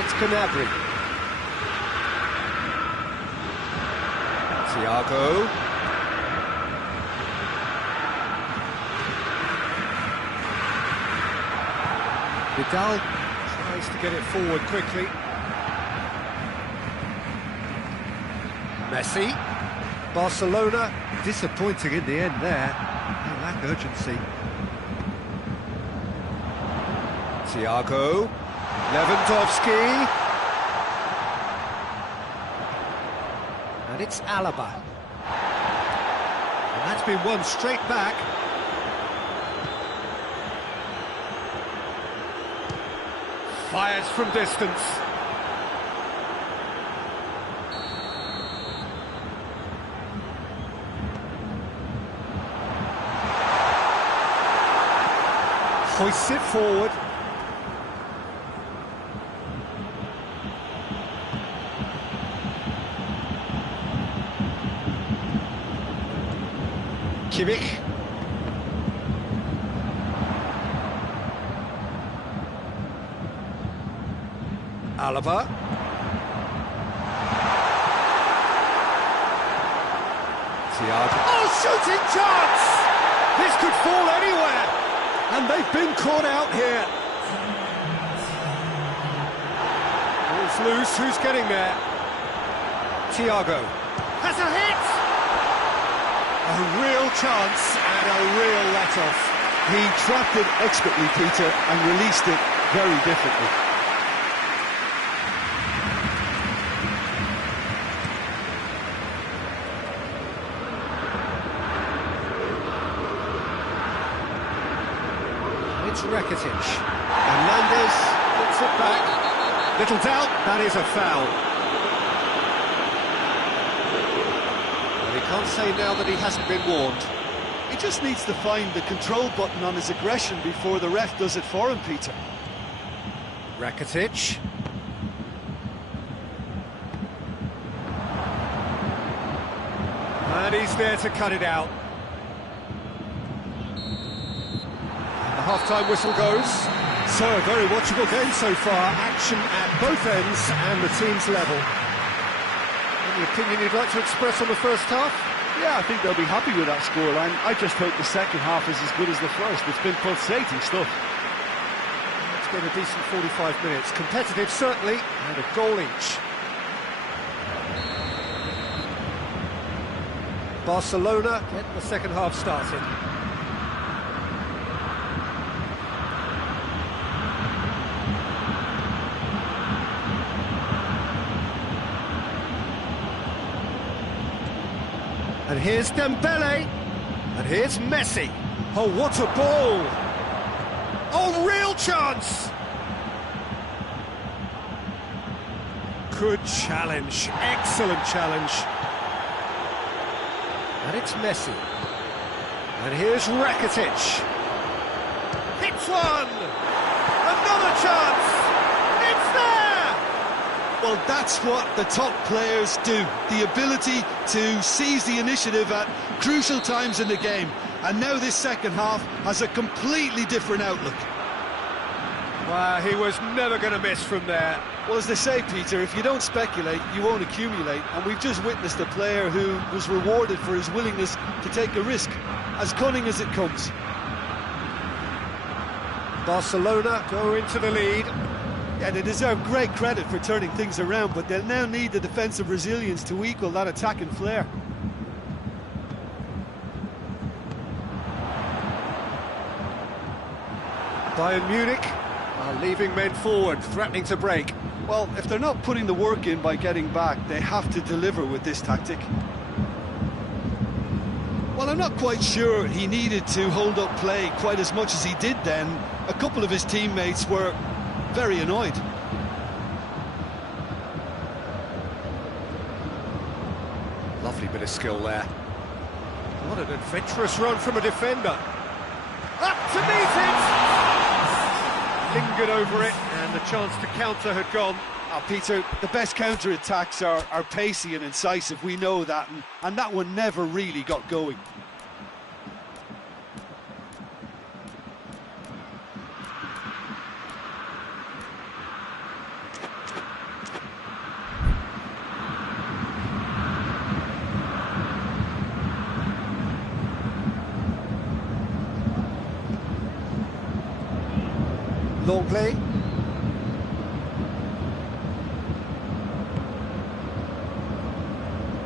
It's Gnabry. Thiago. Vidal tries to get it forward quickly. Messi. Barcelona disappointing in the end there. They lack urgency. Thiago. Lewandowski. And it's Alaba. And that's been won straight back. Fires from distance. Hoists it forward. Kimmich. Alaba. Thiago. Oh, shooting chance! This could fall anywhere. And they've been caught out here. Ball's loose, who's getting there? Thiago has a hit! A real chance and a real let-off. He trapped it expertly, Peter, and released it very differently. It's Rakitic. Hernandez puts it back. Little doubt, that is a foul. But he can't say now that he hasn't been warned. He just needs to find the control button on his aggression before the ref does it for him, Peter. Rakitic. And he's there to cut it out. Half-time whistle goes. So, a very watchable game so far. Action at both ends and the team's level. Any opinion you'd like to express on the first half? Yeah, I think they'll be happy with that scoreline. I just hope the second half is as good as the first. It's been pulsating stuff. It's been a decent 45 minutes. Competitive, certainly, and a goal each. Barcelona get the second half started. And here's Dembele, and here's Messi. Oh, what a ball! Oh, real chance! Good challenge, excellent challenge. And it's Messi. And here's Rakitic. Hits one! Another chance! It's there! Well, that's what the top players do. The ability to seize the initiative at crucial times in the game. And now this second half has a completely different outlook. Wow, he was never going to miss from there. Well, as they say, Peter, if you don't speculate, you won't accumulate. And we've just witnessed a player who was rewarded for his willingness to take a risk, as cunning as it comes. Barcelona go into the lead. Yeah, they deserve great credit for turning things around, but they'll now need the defensive resilience to equal that attacking flair. Bayern Munich are leaving men forward, threatening to break. Well, if they're not putting the work in by getting back, they have to deliver with this tactic. Well, I'm not quite sure he needed to hold up play quite as much as he did then. A couple of his teammates were very annoyed. Lovely bit of skill there. What an adventurous run from a defender. Up to meet it! Lingered over it, and the chance to counter had gone. Oh, Peter, the best counter-attacks are pacey and incisive, we know that, and that one never really got going. Long play.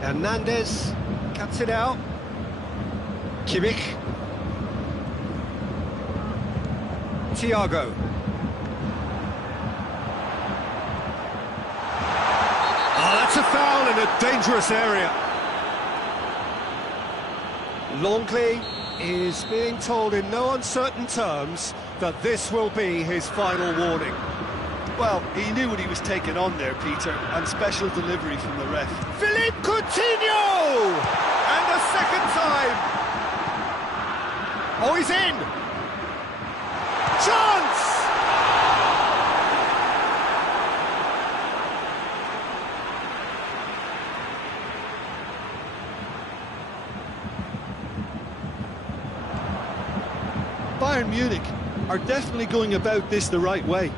Hernandez cuts it out. Kimmich. Thiago. Oh, that's a foul in a dangerous area. Longley is being told in no uncertain terms that this will be his final warning. Well, he knew what he was taking on there, Peter, and special delivery from the ref. Philippe Coutinho! And a second time! Oh, he's in! Chance! Bayern Munich are definitely going about this the right way.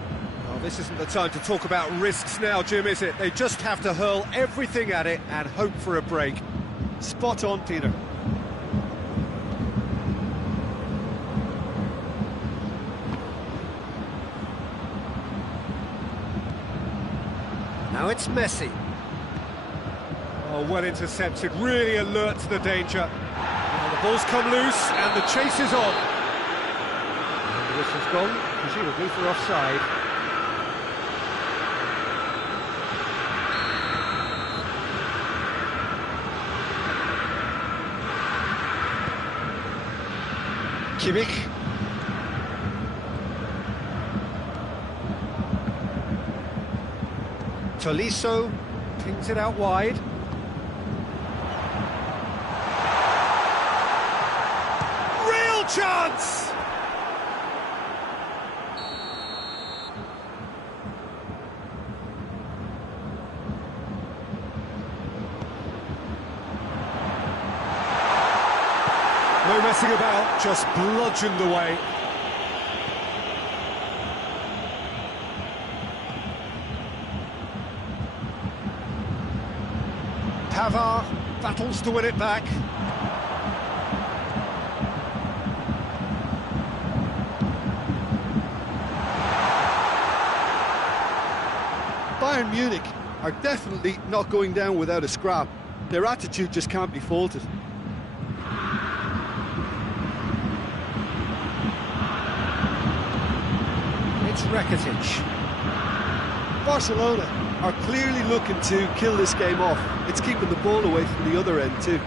Well, this isn't the time to talk about risks now, Jim, is it? They just have to hurl everything at it and hope for a break. Spot on, Peter. Now it's Messi. Oh, well intercepted, really alert to the danger. Well, the ball's come loose and the chase is on. And the whistle's gone, presumably for offside. Kimmich. Tolisso pings it out wide. Real chance! No messing about, just bludgeoned away. Pavard battles to win it back. Bayern Munich are definitely not going down without a scrap. Their attitude just can't be faulted. It's Rakitic. Barcelona are clearly looking to kill this game off. It's keeping the ball away from the other end too.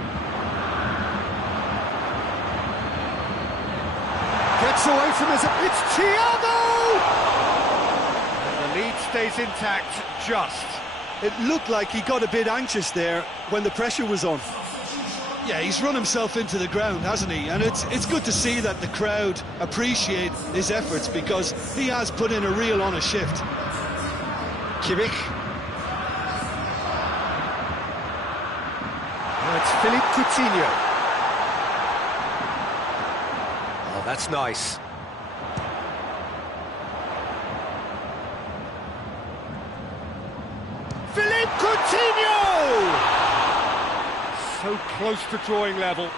Gets away from his... It's Thiago! And the lead stays intact, just. It looked like he got a bit anxious there when the pressure was on. Yeah, he's run himself into the ground, hasn't he? And it's good to see that the crowd appreciate his efforts because he has put in a real honest shift. Kimmich. Now it's Philippe Coutinho. Oh, that's nice. Philippe Coutinho! So close to drawing level.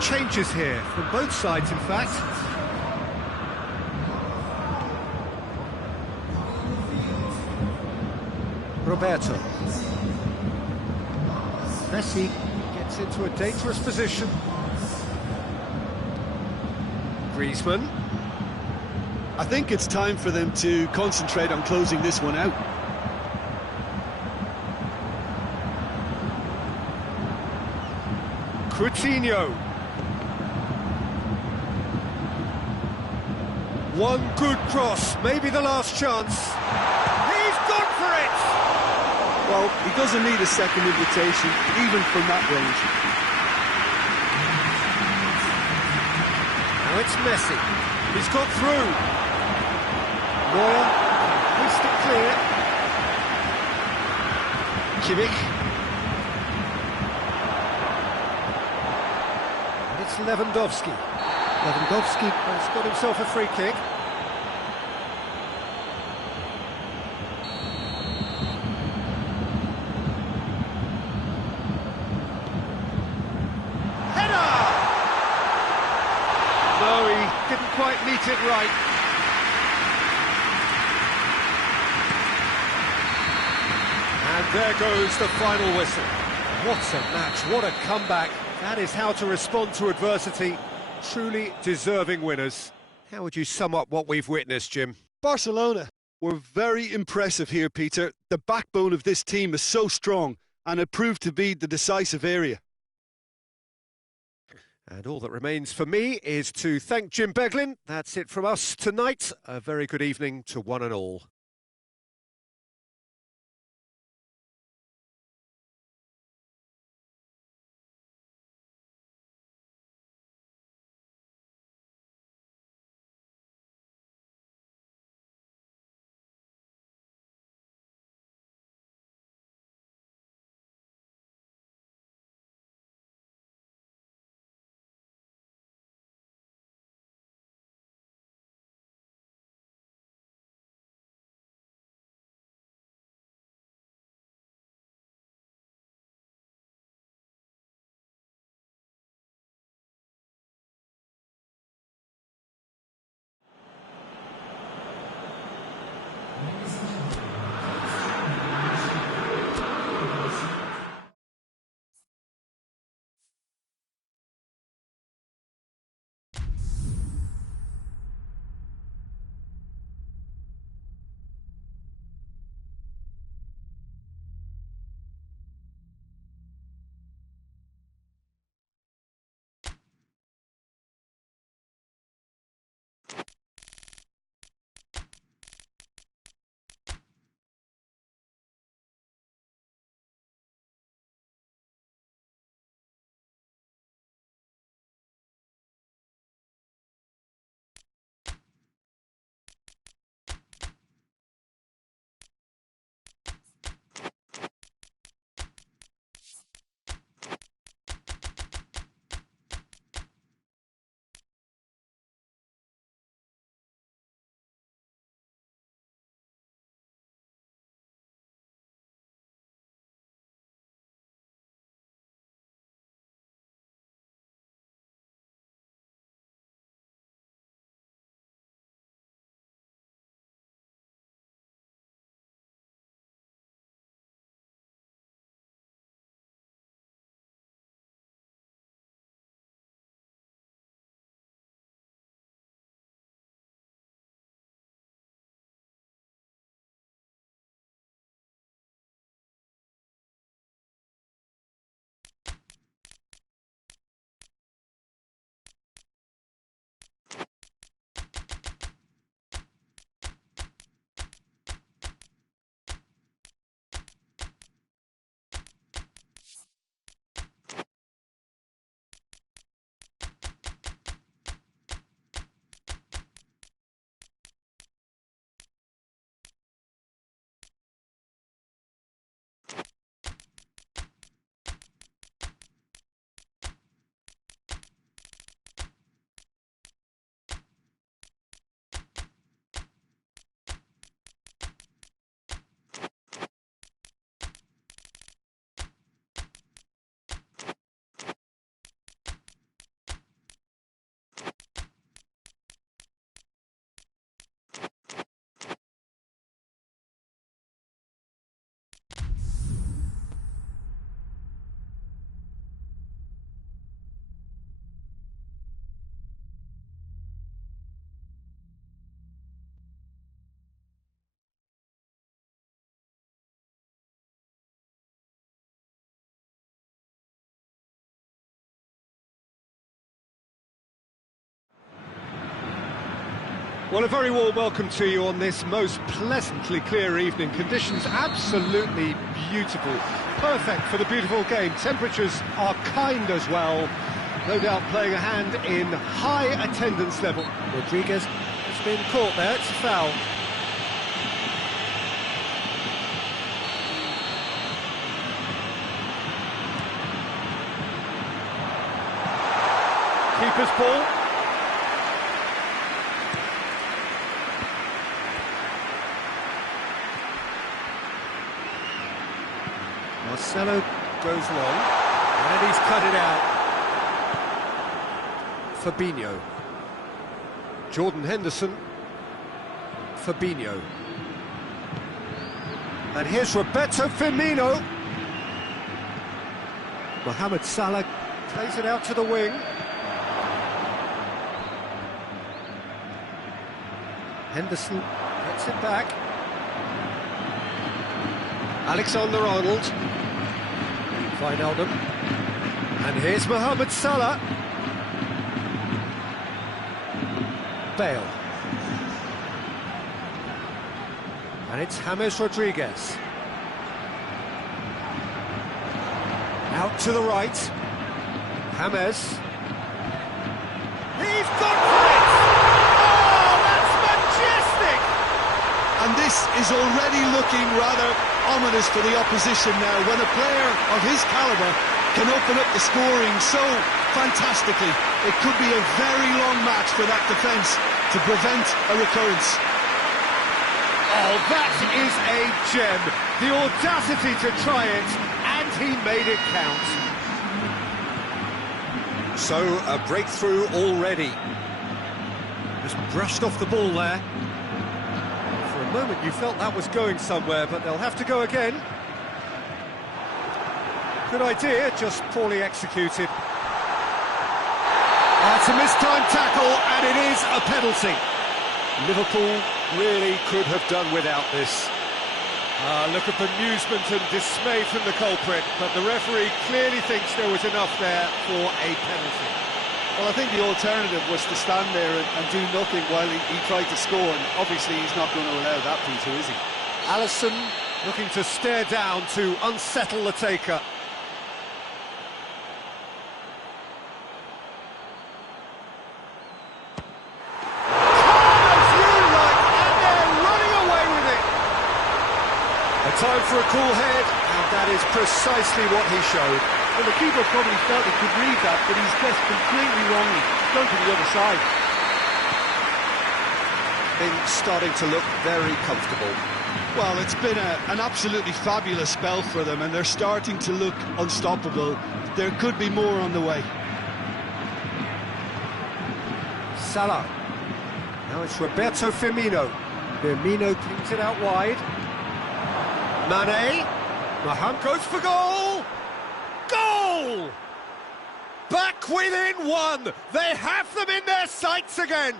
changes here from both sides, in fact. Roberto. Messi gets into a dangerous position. Griezmann. I think it's time for them to concentrate on closing this one out. Coutinho. One good cross, maybe the last chance. He's gone for it! Well, he doesn't need a second invitation, even from that range. Now it's Messi. He's got through. Neuer, missed it clear. Kimmich. And it's Lewandowski. Lewandowski has got himself a free kick. Header! No, he didn't quite meet it right. And there goes the final whistle. What a match, what a comeback. That is how to respond to adversity. Truly deserving winners. How would you sum up what we've witnessed, Jim? Barcelona were very impressive here, Peter. The backbone of this team is so strong, and it proved to be the decisive area. And all that remains for me is to thank Jim Beglin. That's it from us tonight. A very good evening to one and all. Well, a very warm welcome to you on this most pleasantly clear evening. Conditions absolutely beautiful. Perfect for the beautiful game. Temperatures are kind as well. No doubt playing a hand in high attendance level. Rodriguez has been caught there. It's a foul. Keeper's ball. Marcelo goes long, and he's cut it out. Fabinho. Jordan Henderson. Fabinho. And here's Roberto Firmino. Mohamed Salah plays it out to the wing. Henderson gets it back. Alexander-Arnold. Wijnaldum. And here's Mohamed Salah. Bale. And it's James Rodriguez. Out to the right. James. He's gone for it! Oh, that's majestic! And this is already looking rather ominous for the opposition now, when a player of his calibre can open up the scoring so fantastically. It could be a very long match for that defence to prevent a recurrence. Oh, that is a gem. The audacity to try it, and he made it count. So, a breakthrough already. Just brushed off the ball there. For a moment you felt that was going somewhere, but they'll have to go again. Good idea, just poorly executed. That's a mistimed tackle, and it is a penalty. Liverpool really could have done without this. Look at bemusement and dismay from the culprit, but the referee clearly thinks there was enough there for a penalty. Well, I think the alternative was to stand there and do nothing while he tried to score, and obviously he's not going to allow that, Peter, is he? Alisson looking to stare down to unsettle the taker. Time for a cool head, and that is precisely what he showed. Well, the keeper probably felt he could read that, but he's guessed completely wrongly. Gone to the other side. Things starting to look very comfortable. Well, it's been an absolutely fabulous spell for them, and they're starting to look unstoppable. There could be more on the way. Salah. Now it's Roberto Firmino. Firmino cleans it out wide. Mane, Mahan goes for goal! Goal! Back within one! They have them in their sights again!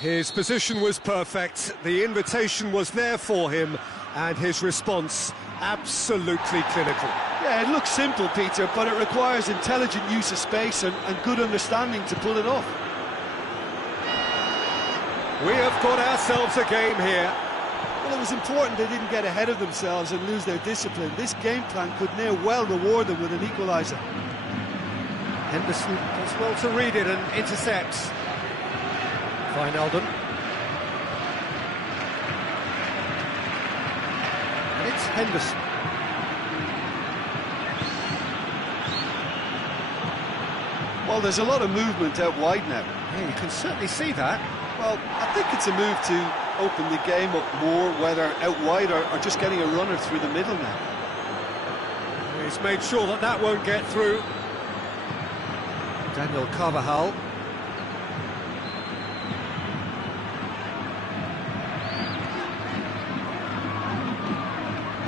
His position was perfect, the invitation was there for him, and his response absolutely clinical. Yeah, it looks simple, Peter, but it requires intelligent use of space and good understanding to pull it off. We have got ourselves a game here. Well, it was important they didn't get ahead of themselves and lose their discipline. This game plan could now well reward them with an equaliser. Henderson does well to read it and intercepts. Wijnaldum. And it's Henderson. Well, there's a lot of movement out wide now. Yeah, you can certainly see that. Well, I think it's a move to open the game up more, whether out wide or just getting a runner through the middle now. He's made sure that that won't get through. Daniel Carvajal.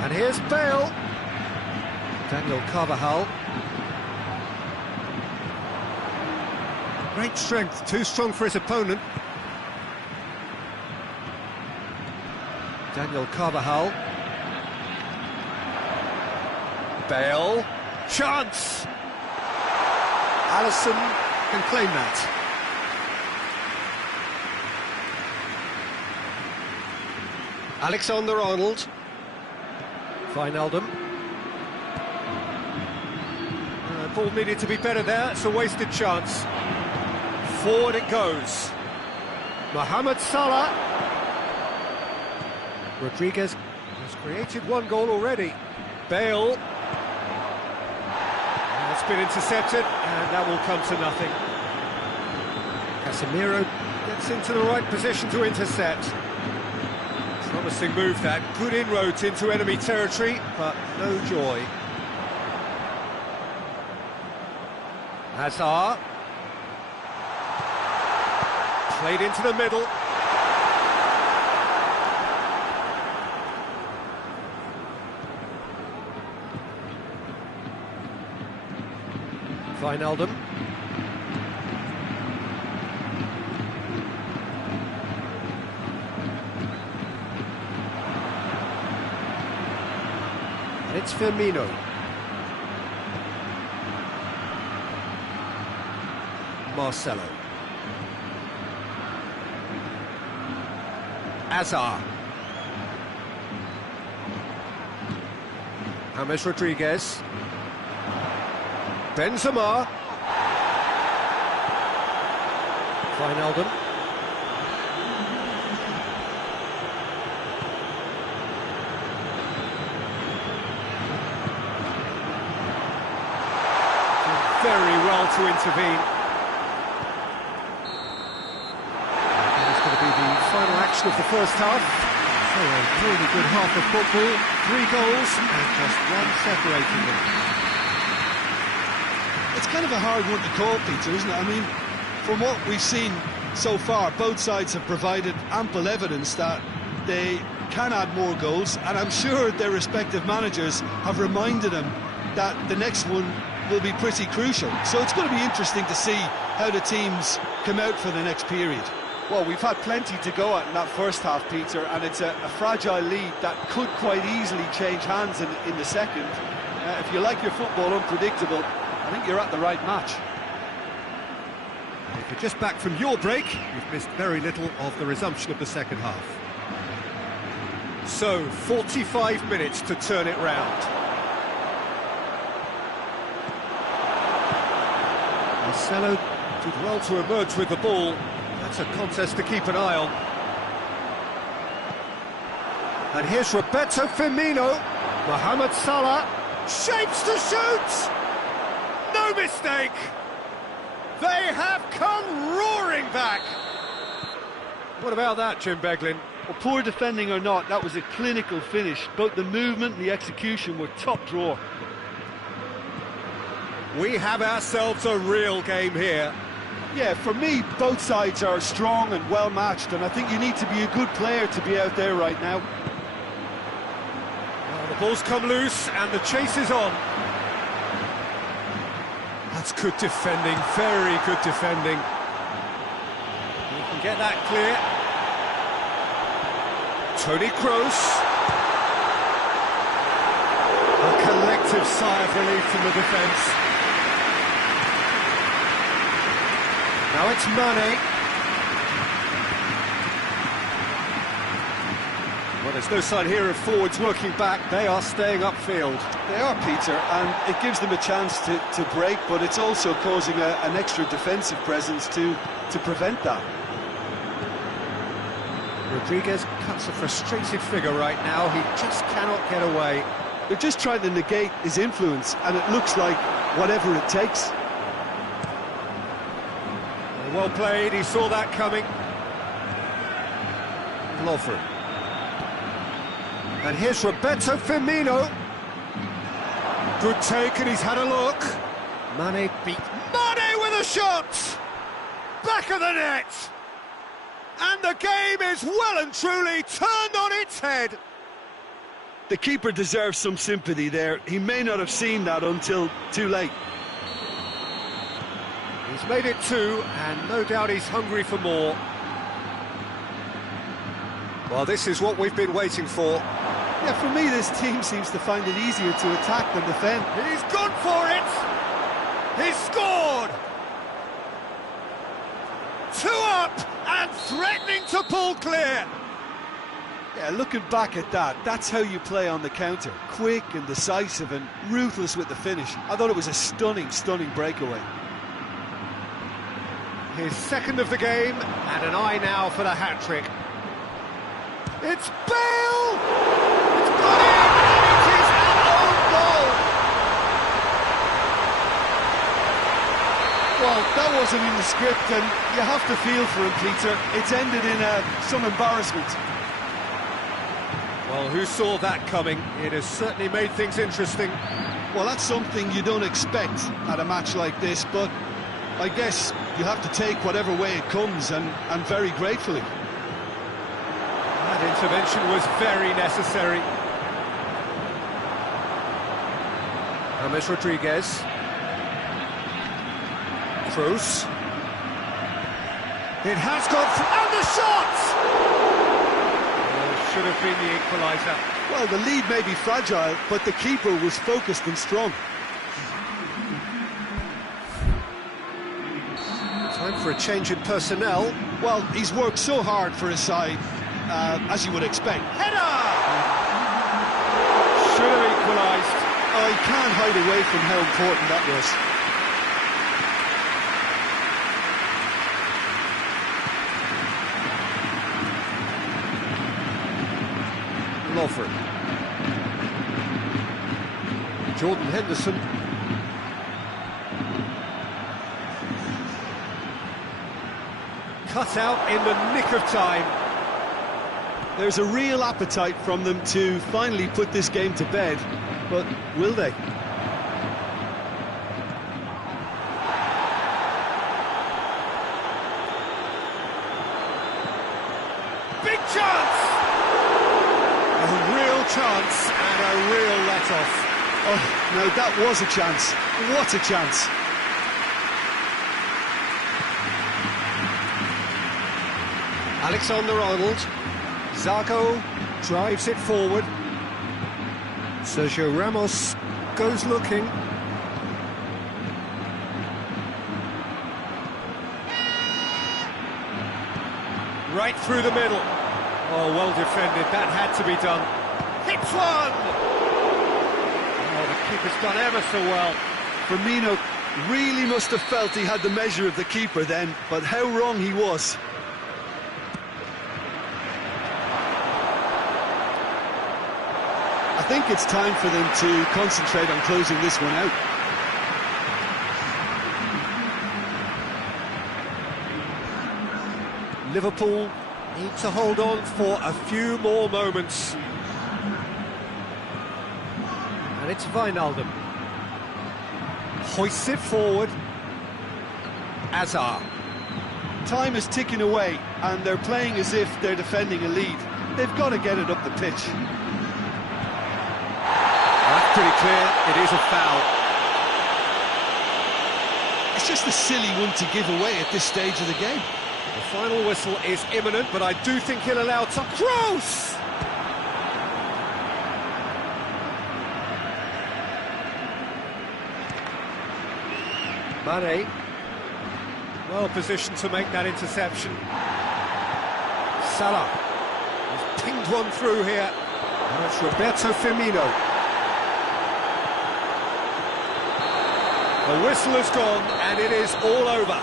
And here's Bale. Daniel Carvajal. Great strength, too strong for his opponent. Daniel Carvajal. Bale. Chance! Alisson can claim that. Alexander-Arnold. Wijnaldum. Ball needed to be better there, it's a wasted chance. Forward it goes. Mohamed Salah. Rodriguez has created one goal already. Bale. That's been intercepted, and that will come to nothing. Casemiro gets into the right position to intercept. Promising move that, good inroads into enemy territory, but no joy. Hazard. Played into the middle. Wijnaldum. And it's Firmino. Marcelo. Hazard. James Rodriguez. Benzema. Wijnaldum. Very well to intervene. It's going to be the final action of the first half. So a really good half of football, 3 goals and just one separating them. It's kind of a hard one to call, Peter, isn't it? I mean, from what we've seen so far, both sides have provided ample evidence that they can add more goals, and I'm sure their respective managers have reminded them that the next one will be pretty crucial. So it's going to be interesting to see how the teams come out for the next period. Well, we've had plenty to go at in that first half, Peter, and it's a fragile lead that could quite easily change hands in the second. If you like your football unpredictable, I think you're at the right match. If you're just back from your break, you've missed very little of the resumption of the second half. So, 45 minutes to turn it round. Marcelo did well to emerge with the ball. That's a contest to keep an eye on. And here's Roberto Firmino. Mohamed Salah shapes to shoot! No mistake! They have come roaring back! What about that, Jim Beglin? Well, poor defending or not, that was a clinical finish. Both the movement and the execution were top drawer. We have ourselves a real game here. Yeah, for me, both sides are strong and well matched, and I think you need to be a good player to be out there right now. Well, the ball's come loose and the chase is on. That's good defending, very good defending. You can get that clear. Toni Kroos. A collective sigh of relief from the defence. Now it's Mane. Well, there's no sign here of forwards working back. They are staying upfield. They are, Peter, and it gives them a chance to break, but it's also causing an extra defensive presence to prevent that. Rodriguez cuts a frustrated figure right now. He just cannot get away. They're just trying to negate his influence, and it looks like whatever it takes. Well played, he saw that coming. Lovren. And here's Roberto Firmino. Good take, and he's had a look. Mane beat. Mane with a shot! Back of the net! And the game is well and truly turned on its head. The keeper deserves some sympathy there. He may not have seen that until too late. He's made it 2, and no doubt he's hungry for more. Well, this is what we've been waiting for. Yeah, for me, this team seems to find it easier to attack than defend. He's gone for it! He's scored! 2 up and threatening to pull clear. Yeah, looking back at that, that's how you play on the counter. Quick and decisive and ruthless with the finish. I thought it was a stunning, stunning breakaway. His second of the game, and an eye now for the hat-trick. It's Bale! It's got in, and it is our own goal! Well, that wasn't in the script, and you have to feel for him, Peter. It's ended in some embarrassment. Well, who saw that coming? It has certainly made things interesting. Well, that's something you don't expect at a match like this, but I guess you have to take whatever way it comes, and very gratefully. That intervention was very necessary. James Rodriguez. Kroos. It has gone through, and the shot! Should have been the equaliser. Well, the lead may be fragile, but the keeper was focused and strong. Time for a change in personnel. Well, he's worked so hard for his side, as you would expect. Header! Should have equalised. Oh, he can't hide away from how important that was. Lovren. Jordan Henderson. Cut out in the nick of time. There's a real appetite from them to finally put this game to bed, but will they? Big chance! A real chance and a real let-off. Oh, no, that was a chance. What a chance. Alexander-Arnold. Zago drives it forward. Sergio Ramos goes looking. Right through the middle. Oh, well defended. That had to be done. Hits one! Oh, the keeper's done ever so well. Firmino really must have felt he had the measure of the keeper then, but how wrong he was. I think it's time for them to concentrate on closing this one out. Liverpool need to hold on for a few more moments. And it's Wijnaldum. Hoists it forward. Azar. Time is ticking away, and they're playing as if they're defending a lead. They've got to get it up the pitch. That's pretty clear, it is a foul. It's just a silly one to give away at this stage of the game. The final whistle is imminent, but I do think he'll allow to Kroos! Mane, well positioned to make that interception. Salah has pinged one through here. And it's Roberto Firmino. The whistle has gone, and it is all over.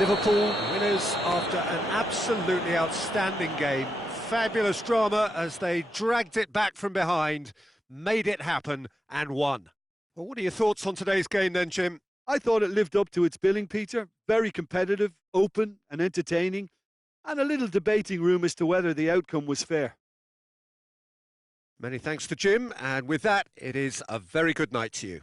Liverpool winners after an absolutely outstanding game. Fabulous drama as they dragged it back from behind, made it happen and won. Well, what are your thoughts on today's game then, Jim? I thought it lived up to its billing, Peter. Very competitive, open and entertaining, and a little debating room as to whether the outcome was fair. Many thanks to Jim, and with that, it is a very good night to you.